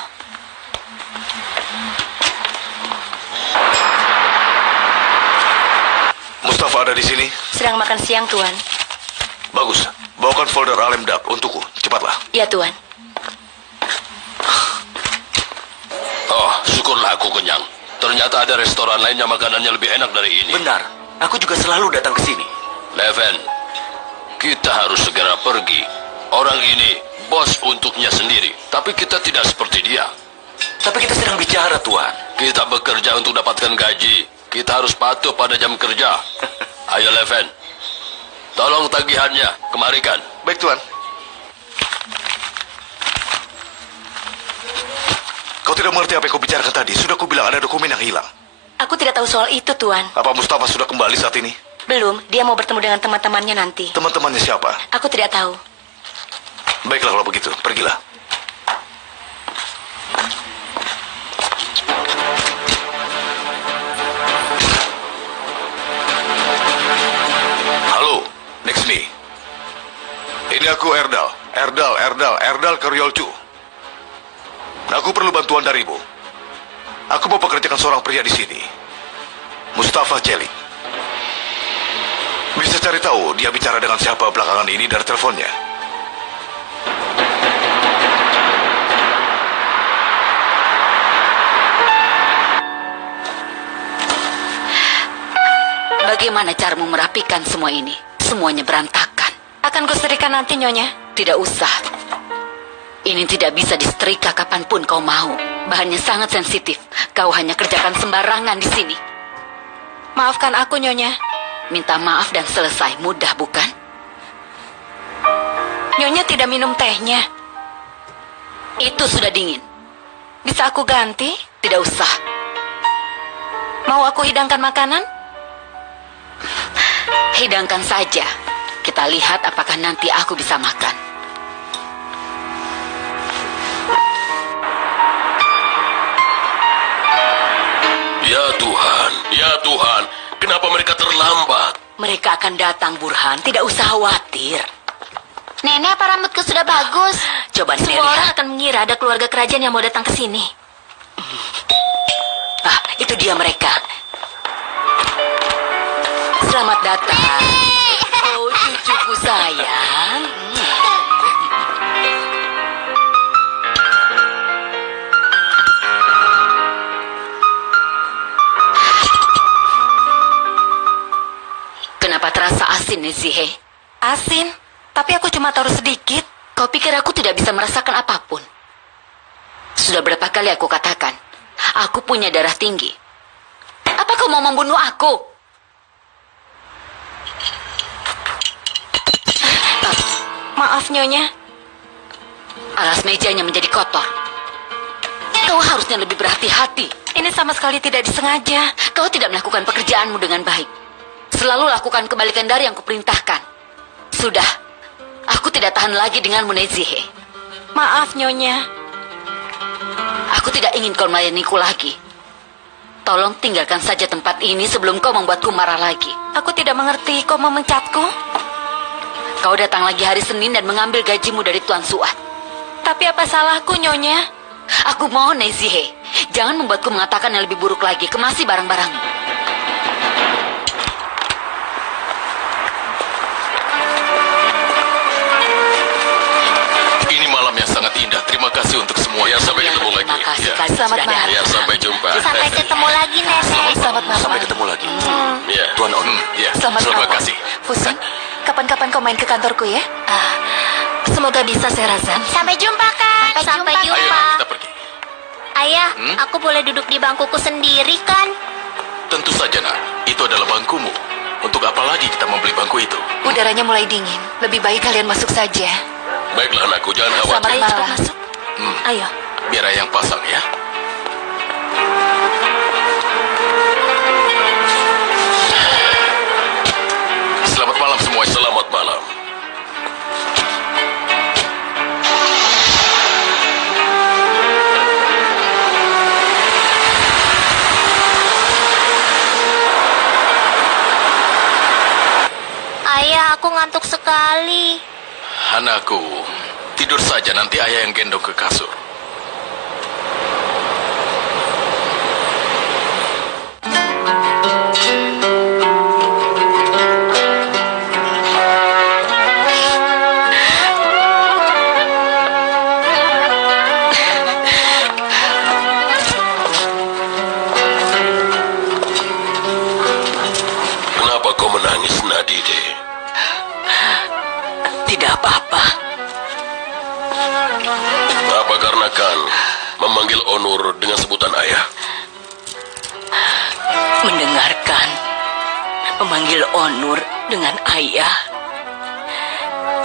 Mustafa ada di sini. Sedang makan siang, Tuan. Bagus. Bawakan folder Alemdap untukku. Cepatlah. Ya, Tuan. Oh, syukurlah aku kenyang. Ternyata ada restoran lain yang makanannya lebih enak dari ini. Benar. Aku juga selalu datang ke sini. Leven, kita harus segera pergi. Orang ini bos untuknya sendiri. Tapi kita tidak seperti dia. Tapi kita sedang bicara, Tuan. Kita bekerja untuk dapatkan gaji. Kita harus patuh pada jam kerja. Ayo, Leven. Tolong tagihannya. Kemarikan. Baik, Tuan. Kau tidak mengerti apa yang kau bicarakan tadi. Sudah ku bilang ada dokumen yang hilang. Aku tidak tahu soal itu, Tuan. Apa Mustafa sudah kembali saat ini? Belum, dia mau bertemu dengan teman-temannya nanti. Teman-temannya siapa? Aku tidak tahu. Baiklah kalau begitu, pergilah. Halo, Nexmi. Ini aku Erdal. Erdal Karyolcu. Aku perlu bantuan darimu. Aku mau pekerjakan seorang pria di sini. Mustafa Celik. Bisa cari tahu dia bicara dengan siapa belakangan ini dari teleponnya. Bagaimana caramu merapikan semua ini? Semuanya berantakan. Akan kusetrika nanti, Nyonya. Tidak usah. Ini tidak bisa disetrika kapanpun kau mau. Bahannya sangat sensitif. Kau hanya kerjakan sembarangan di sini. Maafkan aku, Nyonya. Minta maaf dan selesai. Mudah, bukan? Nyonya tidak minum tehnya. Itu sudah dingin. Bisa aku ganti? Tidak usah. Mau aku hidangkan makanan? Hidangkan saja. Kita lihat apakah nanti aku bisa makan. Ya Tuhan, kenapa mereka terlambat? Mereka akan datang, Burhan. Tidak usah khawatir. Nenek, apa rambutku sudah bagus? Coba Nenek Semua orang lihat. akan mengira ada keluarga kerajaan yang mau datang ke sini. Ah, itu dia mereka. Selamat datang. Oh, cucuku sayang. Kenapa terasa asin nih, Zihe? Asin, tapi aku cuma taruh sedikit. Kau pikir aku tidak bisa merasakan apapun? Sudah berapa kali aku katakan, aku punya darah tinggi. Apa kau mau membunuh aku? Maaf, Nyonya. Alas mejanya menjadi kotor. Kau harusnya lebih berhati-hati. Ini sama sekali tidak disengaja. Kau tidak melakukan pekerjaanmu dengan baik. Selalu lakukan kebalikan dari yang kuperintahkan. Sudah, aku tidak tahan lagi denganmu, Nezihe. Maaf, Nyonya. Aku tidak ingin kau melayaniku lagi. Tolong tinggalkan saja tempat ini sebelum kau membuatku marah lagi. Aku tidak mengerti, kau memencatku. Kau datang lagi hari Senin dan mengambil gajimu dari Tuan Suat. Tapi apa salahku, Nyonya? Aku mohon, Nezihe, jangan membuatku mengatakan yang lebih buruk lagi. Kemasi barang-barangmu. Ini malam yang sangat indah. Terima kasih untuk semua. Ya, sampai ketemu lagi. Terima kasih, Ya. kalian Selamat sudah malam. datang. Ya, sampai jumpa. Sampai ketemu lagi, Nenek. Selamat malam. Sampai ketemu lagi. Ya. Tuan Onur. Ya, Selamat terima malam. kasih. Fusen, kapan-kapan kau main ke kantorku ya? Semoga bisa, Sherazan. Sampai jumpa, Kak. Sampai Ayo, jumpa. Nak, kita pergi. Ayah, aku boleh duduk di bangkuku sendiri kan? Tentu saja, Nak. Itu adalah bangkumu. Untuk apa lagi kita membeli bangku itu? Udaranya mulai dingin. Lebih baik kalian masuk saja. Baiklah anakku, jangan Selamat khawatir. malam. Masuk. Ayo. Biar ayah yang pasang ya. Selamat malam semua. Selamat malam. Ayah, aku ngantuk sekali. Anakku, tidur saja nanti ayah yang gendong ke kasur. Kenapa kau menangis, Nadide? Tidak apa-apa. Apa karena kan memanggil Onur dengan sebutan ayah? Mendengarkan memanggil Onur dengan ayah.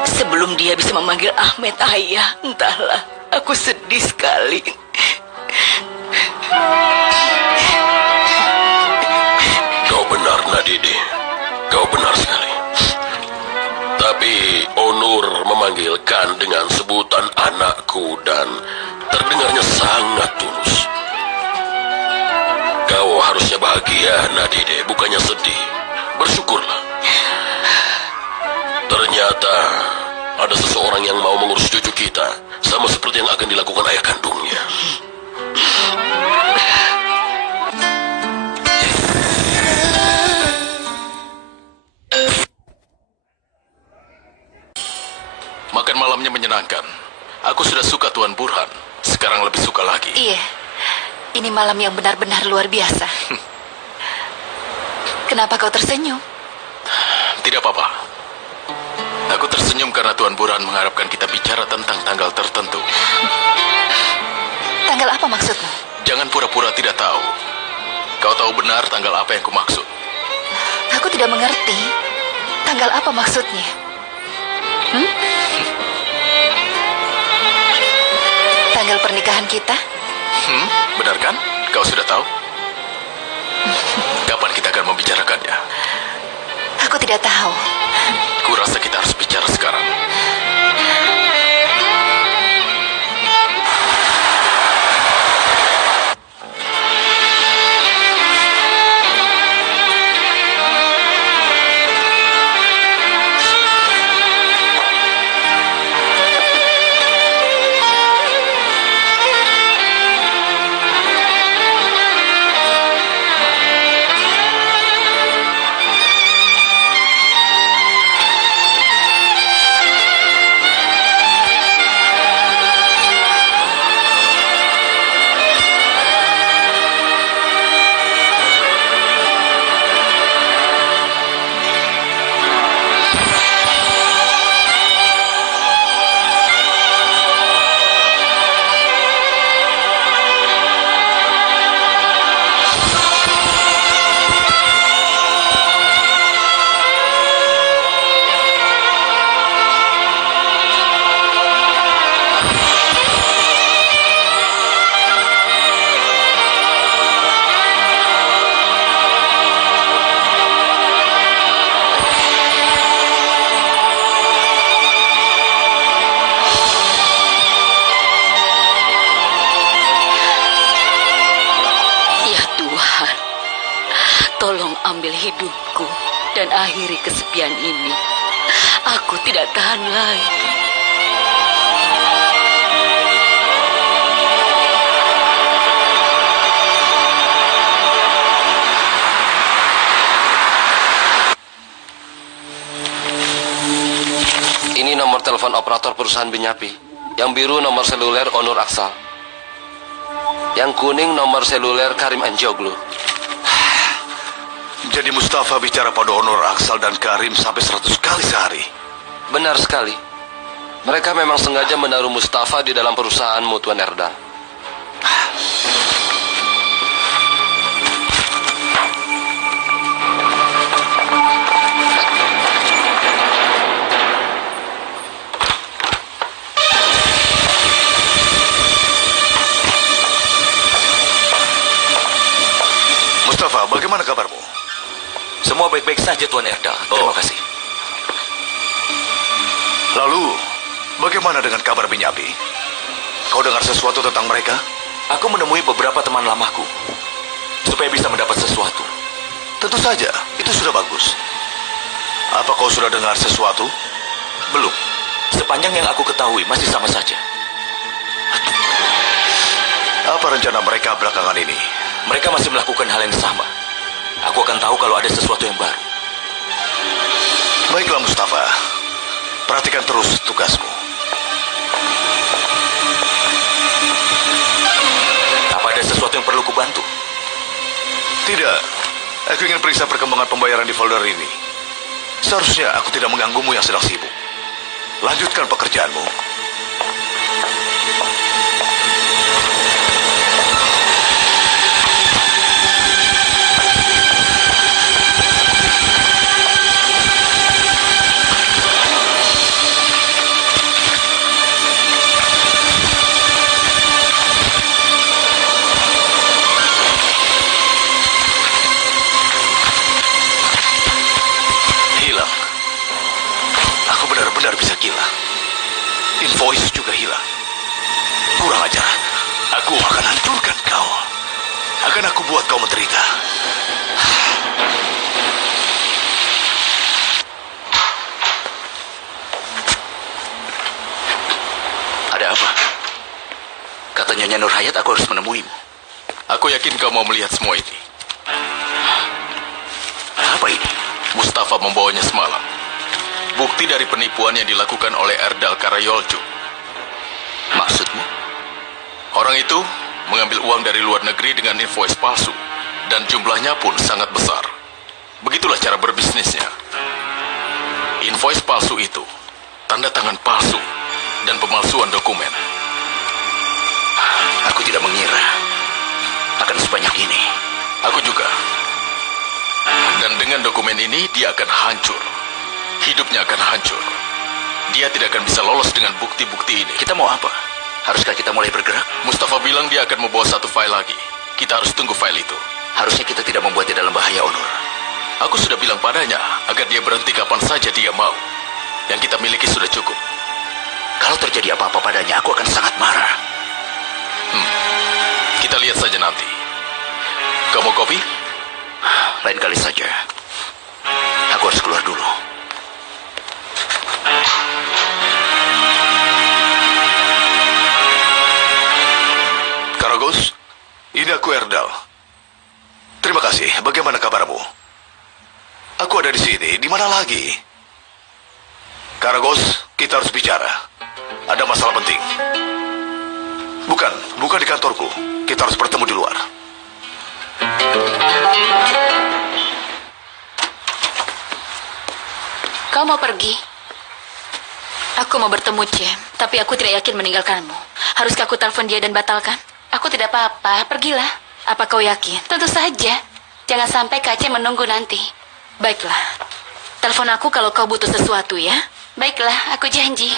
Sebelum dia bisa memanggil Ahmed ayah, entahlah, aku sedih sekali. Kau benar, Nadide. Kau benar sekali. Tapi Onur memanggilkan dengan sebutan anakku dan terdengarnya sangat tulus. Kau harusnya bahagia, Nadide, bukannya sedih. Bersyukurlah. Ternyata ada seseorang yang mau mengurus cucu kita, sama seperti yang akan dilakukan ayah kandungnya. Makan malamnya menyenangkan. Aku sudah suka Tuan Burhan. Sekarang lebih suka lagi. Iya. Ini malam yang benar-benar luar biasa. Kenapa kau tersenyum? Tidak apa-apa. Aku tersenyum karena Tuan Burhan mengharapkan kita bicara tentang tanggal tertentu. Tanggal apa maksudmu? Jangan pura-pura tidak tahu. Kau tahu benar tanggal apa yang kumaksud. Aku tidak mengerti. Tanggal apa maksudnya? Tanggal pernikahan kita? Benar kan? Kau sudah tahu? Kapan kita akan membicarakannya? Aku tidak tahu. Kurasa kita harus bicara sekarang. hidupku dan akhiri kesepian ini. Aku tidak tahan lagi. Ini nomor telepon operator perusahaan Binyapi. Yang biru nomor seluler Onur Aksal. Yang kuning nomor seluler Karim Anjoglu. Jadi Mustafa bicara pada Onur, Aksal, dan Karim sampai 100 kali sehari. Benar sekali. Mereka memang sengaja menaruh Mustafa di dalam perusahaanmu, Tuan Erdal. Mustafa, bagaimana kabarmu? Semua baik-baik saja, Tuan Erdal. Terima kasih. Lalu, bagaimana dengan kabar Binyapi? Kau dengar sesuatu tentang mereka? Aku menemui beberapa teman lamaku supaya bisa mendapat sesuatu. Tentu saja, itu sudah bagus. Apa kau sudah dengar sesuatu? Belum. Sepanjang yang aku ketahui masih sama saja. Apa rencana mereka belakangan ini? Mereka masih melakukan hal yang sama. Aku akan tahu kalau ada sesuatu yang baru. Baiklah Mustafa, perhatikan terus tugasmu. Apa ada sesuatu yang perlu kubantu? Tidak, aku ingin periksa perkembangan pembayaran di folder ini. Seharusnya aku tidak mengganggumu yang sedang sibuk. Lanjutkan pekerjaanmu. Hilang. Aku benar-benar bisa gila. Invoice juga hilang. Kurang ajar. Aku akan hancurkan kau. Akan aku buat kau menderita. Ada apa? Kata Nyonya Nur Hayat aku harus menemuimu. Aku yakin kau mau melihat semua ini. Apa ini? Mustafa membawanya semalam. Bukti dari penipuan yang dilakukan oleh Erdal Karayolcu. Maksudmu? Orang itu mengambil uang dari luar negeri dengan invoice palsu. Dan jumlahnya pun sangat besar. Begitulah cara berbisnisnya. Invoice palsu itu, tanda tangan palsu, dan pemalsuan dokumen. Aku tidak mengira akan sebanyak ini. Aku juga. Dan dengan dokumen ini, dia akan hancur. Hidupnya akan hancur. Dia tidak akan bisa lolos dengan bukti-bukti ini. Kita mau apa? Haruskah kita mulai bergerak? Mustafa bilang dia akan membawa satu file lagi. Kita harus tunggu file itu. Harusnya kita tidak membuatnya dalam bahaya, Onur. Aku sudah bilang padanya agar dia berhenti kapan saja dia mau. Yang kita miliki sudah cukup. Kalau terjadi apa-apa padanya, aku akan sangat marah. Kita lihat saja nanti. Kau mau kopi? Lain kali saja. Aku harus keluar dulu. Karagos, ini aku Erdal. Terima kasih. Bagaimana kabarmu? Aku ada di sini. Di mana lagi? Karagos, kita harus bicara. Ada masalah penting. Bukan di kantorku. Kita harus bertemu di luar. Kau mau pergi? Aku mau bertemu Cem, tapi aku tidak yakin meninggalkanmu. Haruskah aku telepon dia dan batalkan? Aku tidak apa-apa, pergilah. Apa kau yakin? Tentu saja. Jangan sampai Kak Cem menunggu nanti. Baiklah. Telepon aku kalau kau butuh sesuatu ya. Baiklah, aku janji.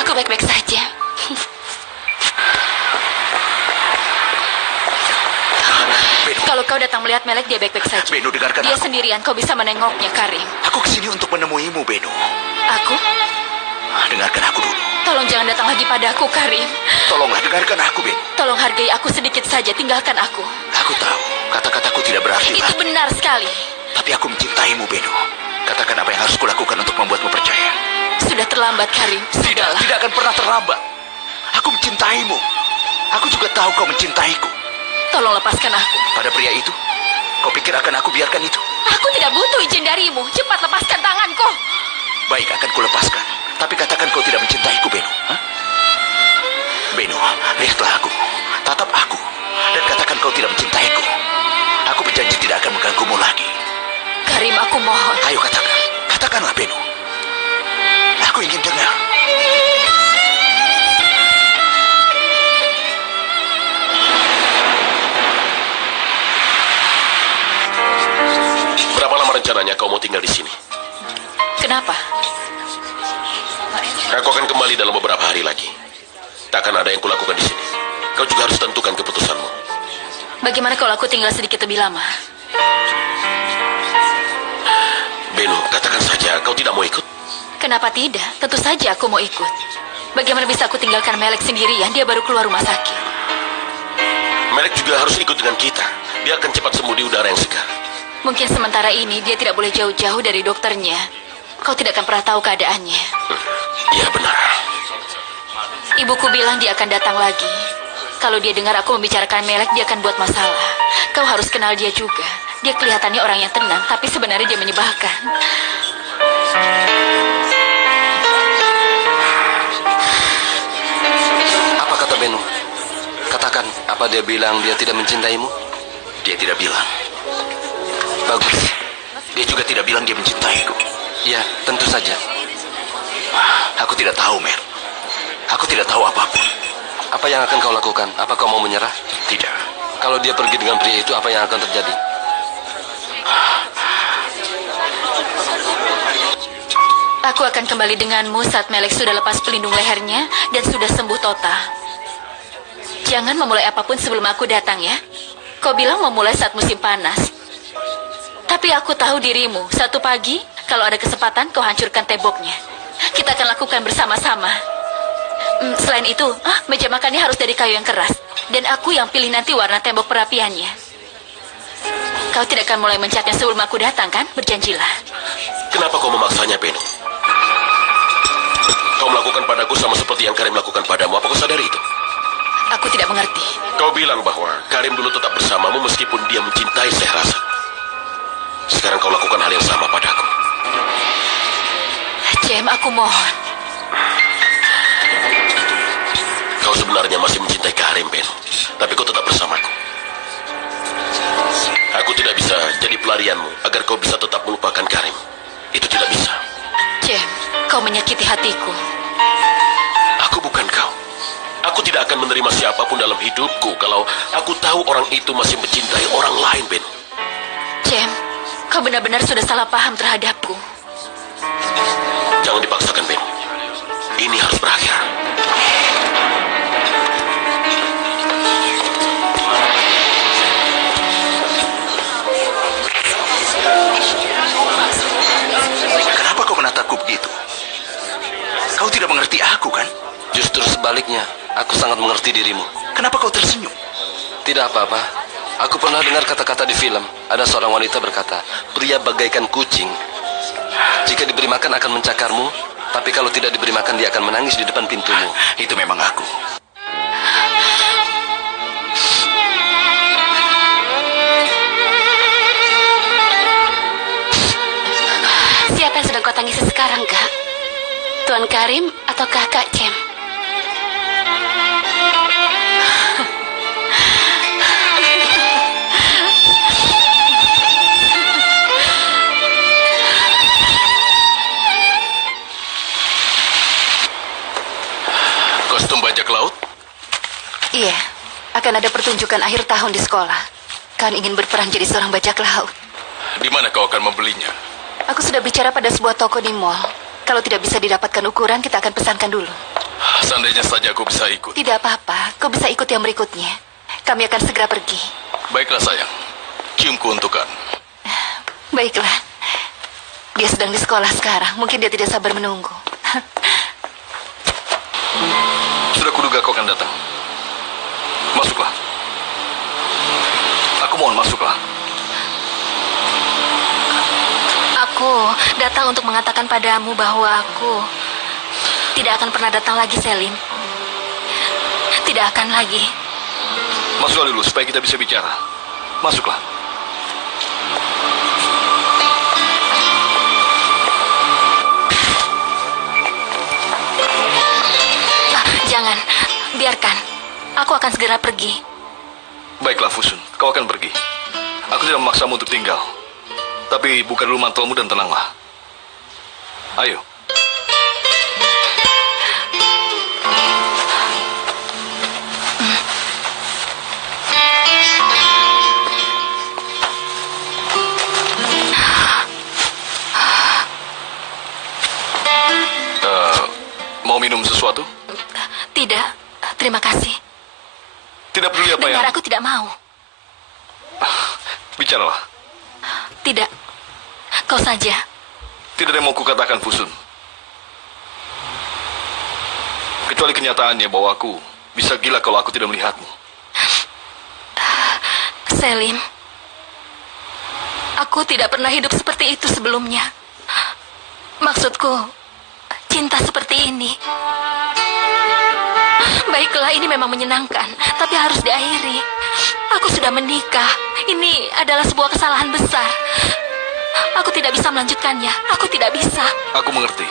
Aku baik-baik saja. Kalau kau datang Melek dia baik-baik saja. Beno, dengarkan Dia aku. sendirian, kau bisa menengoknya, Karim. Aku kesini untuk menemuimu, Beno. Aku? Dengarkan aku dulu. Tolong jangan datang lagi padaku, Karim. Tolonglah dengarkan aku, Beno. Tolong hargai aku sedikit saja, tinggalkan aku. Aku tahu kata-kataku tidak berarti Itu banget. benar sekali. Tapi aku mencintaimu, Beno. Katakan apa yang harus kulakukan untuk membuatmu percaya. Sudah terlambat, Karim. Tidak, tidak akan pernah terlambat. Aku mencintaimu. Aku juga tahu kau mencintaiku. Tolong lepaskan aku. Pada pria itu, kau pikir akan aku biarkan itu? Aku tidak butuh izin darimu. Cepat lepaskan tanganku. Baik, akan kulepaskan. Tapi katakan kau tidak mencintaiku, Beno. Hah? Beno, lihatlah aku. Tatap aku. Dan katakan kau tidak mencintaiku. Aku berjanji tidak akan mengganggumu lagi. Karim, aku mohon. Ayo katakan. Katakanlah, Beno. Aku ingin dengar. Berapa lama rencananya kau mau tinggal di sini? Kenapa? Aku akan kembali dalam beberapa hari lagi. Takkan ada yang kulakukan di sini. Kau juga harus tentukan keputusanmu. Bagaimana kalau aku tinggal sedikit lebih lama? Beno, katakan saja kau tidak mau ikut. Kenapa tidak? Tentu saja aku mau ikut. Bagaimana bisa aku tinggalkan Melek sendirian? Dia baru keluar rumah sakit. Melek juga harus ikut dengan kita. Dia akan cepat sembuh di udara yang segar. Mungkin sementara ini dia tidak boleh jauh-jauh dari dokternya. Kau tidak akan pernah tahu keadaannya. Ya benar. Ibuku bilang dia akan datang lagi. Kalau dia dengar aku membicarakan Melek, dia akan buat masalah. Kau harus kenal dia juga. Dia kelihatannya orang yang tenang, tapi sebenarnya dia menyebalkan. Apa kata Beno? Katakan, apa dia bilang dia tidak mencintaimu? Dia tidak bilang. Bagus. Dia juga tidak bilang dia mencintaiku. Ya, tentu saja. Aku tidak tahu, Mer. Aku tidak tahu apapun. Apa yang akan kau lakukan? Apa kau mau menyerah? Tidak. Kalau dia pergi dengan pria itu, apa yang akan terjadi? Aku akan kembali denganmu saat Melek sudah lepas pelindung lehernya dan sudah sembuh total. Jangan memulai apapun sebelum aku datang ya. Kau bilang memulai saat musim panas. Tapi aku tahu dirimu. Satu pagi, kalau ada kesempatan kau hancurkan temboknya. Kita akan lakukan bersama-sama. Selain itu, meja makannya harus dari kayu yang keras. Dan aku yang pilih nanti warna tembok perapiannya. Kau tidak akan mulai mencatnya sebelum aku datang, kan? Berjanjilah. Kenapa kau memaksanya, Beno? Kau melakukan padaku sama seperti yang Karim lakukan padamu. Apa kau sadari itu? Aku tidak mengerti. Kau bilang bahwa Karim dulu tetap bersamamu meskipun dia mencintai Sehrazad. Sekarang kau lakukan hal yang sama padaku. Jem, aku mohon. Kau sebenarnya masih mencintai Karim, Beno. Tapi kau tetap bersamaku. Aku tidak bisa jadi pelarianmu agar kau bisa tetap melupakan Karim. Itu tidak bisa. Jem, kau menyakiti hatiku. Aku bukan kau. Aku tidak akan menerima siapapun dalam hidupku kalau aku tahu orang itu masih mencintai orang lain, Ben. Jem, kau benar-benar sudah salah paham terhadapku. Jangan dipaksakan, Ben. Ini harus berakhir. Kenapa kau menatapku begitu? Kau tidak mengerti aku, kan? Justru sebaliknya, aku sangat mengerti dirimu. Kenapa kau tersenyum? Tidak apa-apa. Aku pernah dengar kata-kata di film. Ada seorang wanita berkata, pria bagaikan kucing. Jika diberi makan akan mencakarmu, tapi kalau tidak diberi makan dia akan menangis di depan pintumu. Itu memang aku. Siapa yang sedang kau tangisi sekarang, Kak? Tuan Karim atau Kakak Jem? Kostum bajak laut? Iya, akan ada pertunjukan akhir tahun di sekolah. Kalian ingin berperan jadi seorang bajak laut. Di mana kau akan membelinya? Aku sudah bicara pada sebuah toko di mall. Kalau tidak bisa didapatkan ukuran, kita akan pesankan dulu. Seandainya saja aku bisa ikut. Tidak apa-apa, kau bisa ikut yang berikutnya. Kami akan segera pergi. Baiklah sayang, cium keuntukan. Baiklah. Dia sedang di sekolah sekarang. Mungkin dia tidak sabar menunggu. Sudah kuduga kau akan datang. Masuklah. Aku mohon masuklah. Aku datang untuk mengatakan padamu bahwa aku tidak akan pernah datang lagi, Selim. Tidak akan lagi. Masuklah dulu supaya kita bisa bicara. Masuklah. Jangan, biarkan. Aku akan segera pergi. Baiklah, Fusun. Kau akan pergi. Aku tidak memaksamu untuk tinggal. Tapi buka dulu mantelmu dan tenanglah. Ayo. Mau minum sesuatu? Tidak, terima kasih. Tidak peduli apa yang... Dengar, aku tidak mau. Bicaralah. Tidak, kau saja. Tidak ada yang mau kukatakan, Fusun. Kecuali kenyataannya bahwa aku bisa gila kalau aku tidak melihatmu. Selim, aku tidak pernah hidup seperti itu sebelumnya. Maksudku, cinta seperti ini. Baiklah, ini memang menyenangkan, tapi harus diakhiri. Aku sudah menikah. Ini adalah sebuah kesalahan besar. Aku tidak bisa melanjutkannya. Aku tidak bisa. Aku mengerti.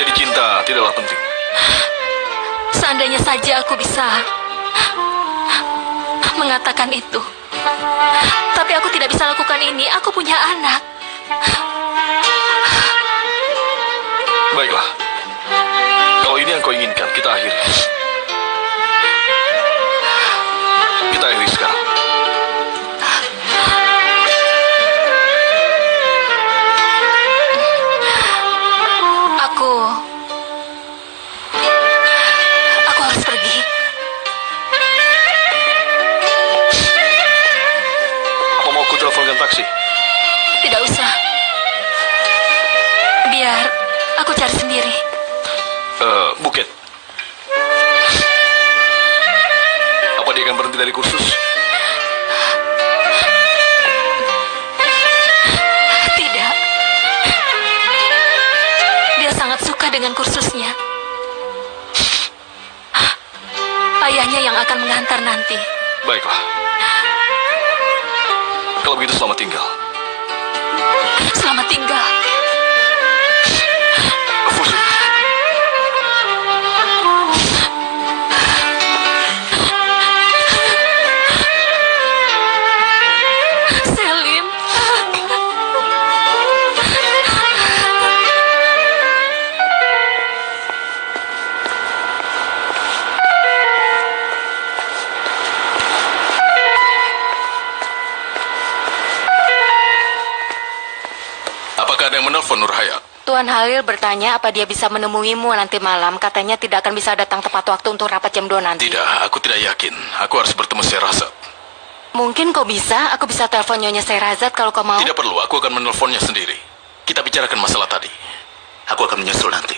Jadi cinta tidaklah penting. Seandainya saja aku bisa mengatakan itu. Tapi aku tidak bisa lakukan ini. Aku punya anak. Baiklah. Kalau ini yang kau inginkan, kita akhiri. Kita akhiri sekarang. Aku harus pergi. Apa mau ku teleponkan taksi? Tidak usah. Biar aku cari sendiri. Buket. Apa dia akan berhenti dari kursus? Tidak. Dia sangat suka dengan kursusnya. Ayahnya yang akan mengantar nanti. Baiklah. Kalau begitu selamat tinggal. Selamat tinggal. Fusun. Selim. Apakah ada yang menelpon Nur Hayat? Tuan Halil bertanya apa dia bisa menemuimu nanti malam. Katanya tidak akan bisa datang tepat waktu untuk rapat jam 2 nanti. Tidak, aku tidak yakin. Aku harus bertemu Sherazad. Mungkin kau bisa. Aku bisa telepon Nyonya Sherazad kalau kau mau. Tidak perlu, aku akan menelponnya sendiri. Kita bicarakan masalah tadi. Aku akan menyusul nanti.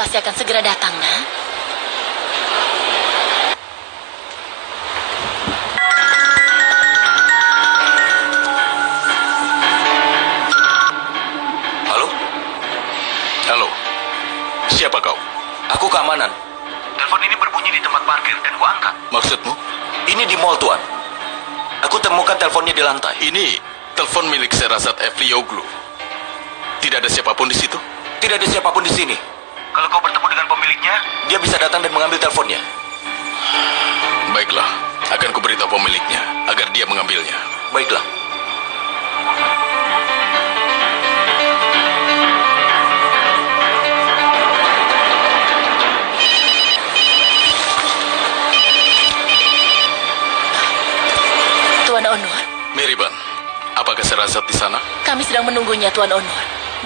pasti akan segera datang, nak. Halo? Halo, siapa kau? Aku keamanan. Telepon ini berbunyi di tempat parkir dan gua angkat. Maksudmu? Ini di mall, Tuan. Aku temukan teleponnya di lantai. Ini telepon milik Sherazad Evlioglu. Tidak ada siapapun di situ? Tidak ada siapapun di sini. Kalau kau bertemu dengan pemiliknya, dia bisa datang dan mengambil teleponnya. Baiklah, akan kuberitahu pemiliknya agar dia mengambilnya. Baiklah. Tuan Onur, Meriban, apakah Sherazad di sana? kami sedang menunggunya, Tuan Onur.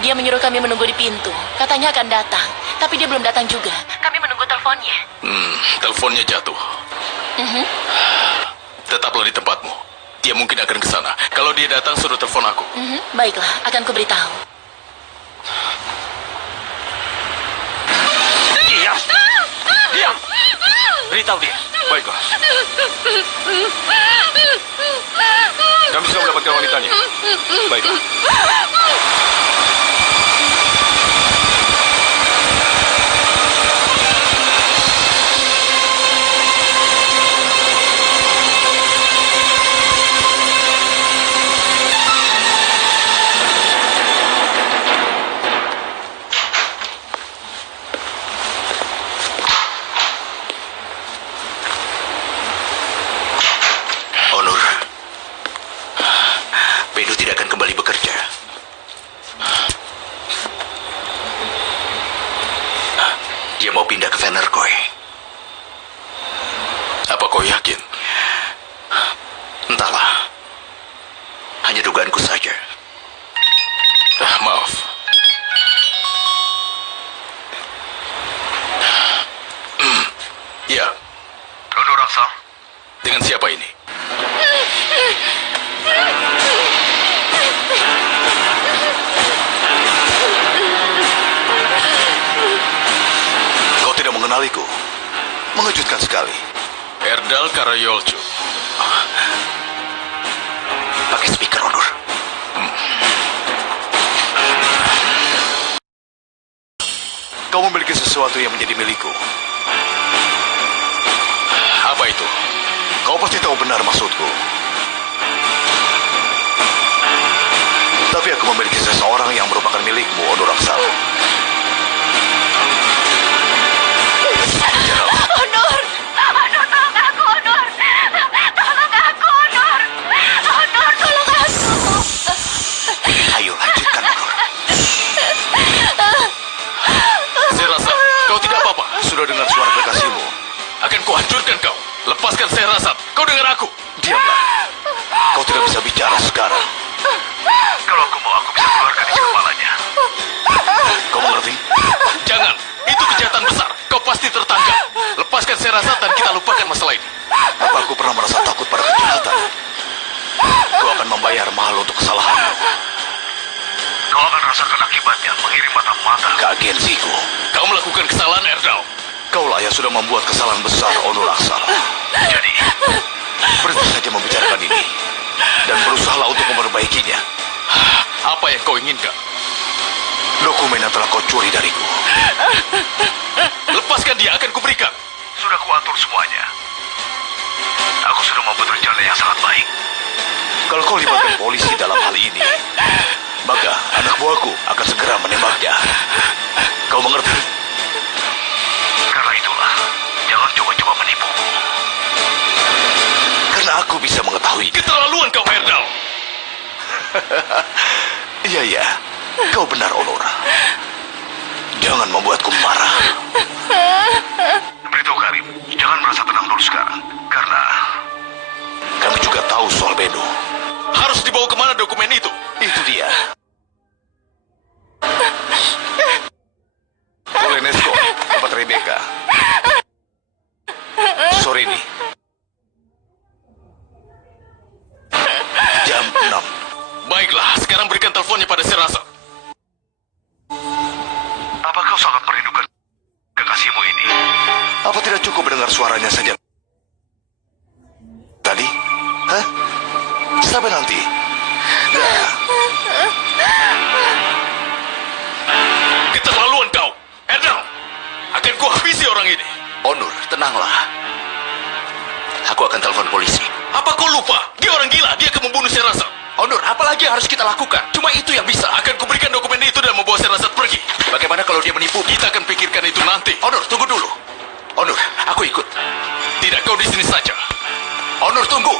Dia menyuruh kami menunggu di pintu. Katanya akan datang, tapi dia belum datang juga. Kami menunggu teleponnya. Teleponnya jatuh. Tetaplah di tempatmu. Dia mungkin akan ke sana. Kalau dia datang, suruh telepon aku. Baiklah, akan kuberitahu. Diam! Diam! Beritahu dia. Baiklah. Kami sudah mendapatkan wanitanya. Baiklah. Onur, Beno tidak akan kembali bekerja. Dia mau pindah ke Venerkoi. Apa kau yakin? Entahlah. Hanya dugaanku saja. Maaf. Ya, Onur Aksal. dengan siapa ini? Kau tidak mengenaliku. Mengejutkan sekali. Erdal Karayolcu. Pakai speaker, Onur. Kau memiliki sesuatu yang menjadi milikku. Apa itu? Kau pasti tahu benar maksudku. Tapi aku memiliki seseorang yang merupakan milikmu, Onur Aksal. Onur! Onur, tolong aku, Onur! Tolong aku, Onur! Onur, tolong aku! Ayo, lanjutkan, Onur. Sherazad, kau tidak apa-apa. Sudah dengar suara kekasihmu. Akan kuhancurkan kau. Lepaskan Sherazad. Kau dengar aku. Diamlah. Kau tidak bisa bicara sekarang. Kalau aku mau, aku bisa keluarkan isi kepalanya. Kau mengerti? Jangan. Itu kejahatan besar. Kau pasti tertangkap. Lepaskan Sherazad dan kita lupakan masalah ini. Apa aku pernah merasa takut pada kejahatan? Kau akan membayar mahal untuk kesalahanmu. Kau akan rasakan akibatnya, mengirim mata-mata. Ke agensiku. Kau melakukan kesalahan, Erdal. Kaulah yang sudah membuat kesalahan besar, Onur Aksal. Jadi, Berhenti saja membicarakan ini. Dan berusahalah untuk memperbaikinya. Apa yang kau inginkan? Dokumen yang telah kau curi dariku. Lepaskan dia, akan kuberikan. sudah kuatur semuanya. Aku sudah membuat rencana yang sangat baik. Kalau kau libatkan polisi dalam hal ini, maka anak buahku akan segera menembaknya. Kau mengerti? Karena itulah, jangan coba-coba menipuku. Karena aku bisa mengetahui. Keterlaluan kau, Erdal. Iya, iya. Kau benar, Onur. Jangan membuatku marah. Beritahu Karim, jangan merasa tenang dulu sekarang. Karena Kami juga tahu soal Beno. Harus dibawa kemana dokumen itu? Itu dia. Polenesko, tempat Rebecca. Sore ini. Jam 6. Baiklah, sekarang berikan teleponnya pada Sherazad. apa kau sangat merindukan tenanglah. Aku akan telepon polisi. Apa kau lupa? Dia orang gila. Dia akan membunuh Sherazad. Onur, apalagi yang harus kita lakukan? Cuma itu yang bisa. Akan kuberikan dokumen itu dan membawa Sherazad pergi. Bagaimana kalau dia menipu? Kita akan pikirkan itu nanti. Onur, tunggu dulu. Onur, aku ikut. Tidak, kau di sini saja. Onur, tunggu.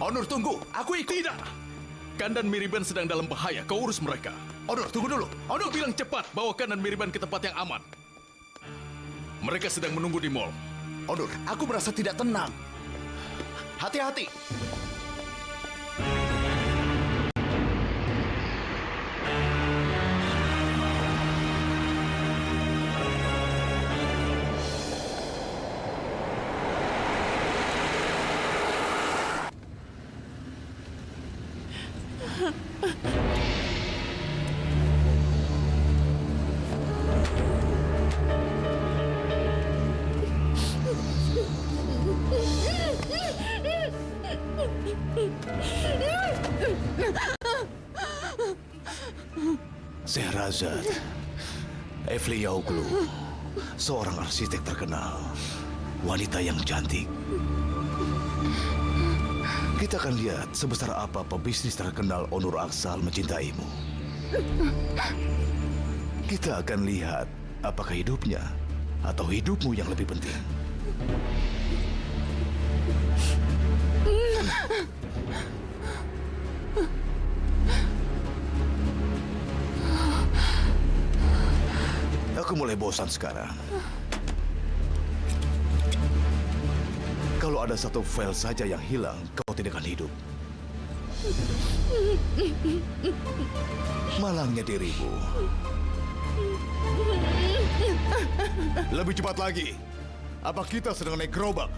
Onur, tunggu. Aku ikut. Tidak. Kan dan Miriban sedang dalam bahaya. Kau urus mereka. Onur, tunggu dulu. Onur bilang cepat. Bawa Kan dan Miriban ke tempat yang aman. Mereka sedang menunggu di mall. Onur, aku merasa tidak tenang. Hati-hati. Sherazad, Evliyaoglu, seorang arsitek terkenal, wanita yang cantik. Kita akan lihat sebesar apa pebisnis terkenal Onur Aksal mencintaimu. Kita akan lihat apakah hidupnya atau hidupmu yang lebih penting. Aku mulai bosan sekarang. Kalau ada satu file saja yang hilang, kau tidak akan hidup. Malangnya dirimu. Lebih cepat lagi. Apa kita sedang naik gerobak?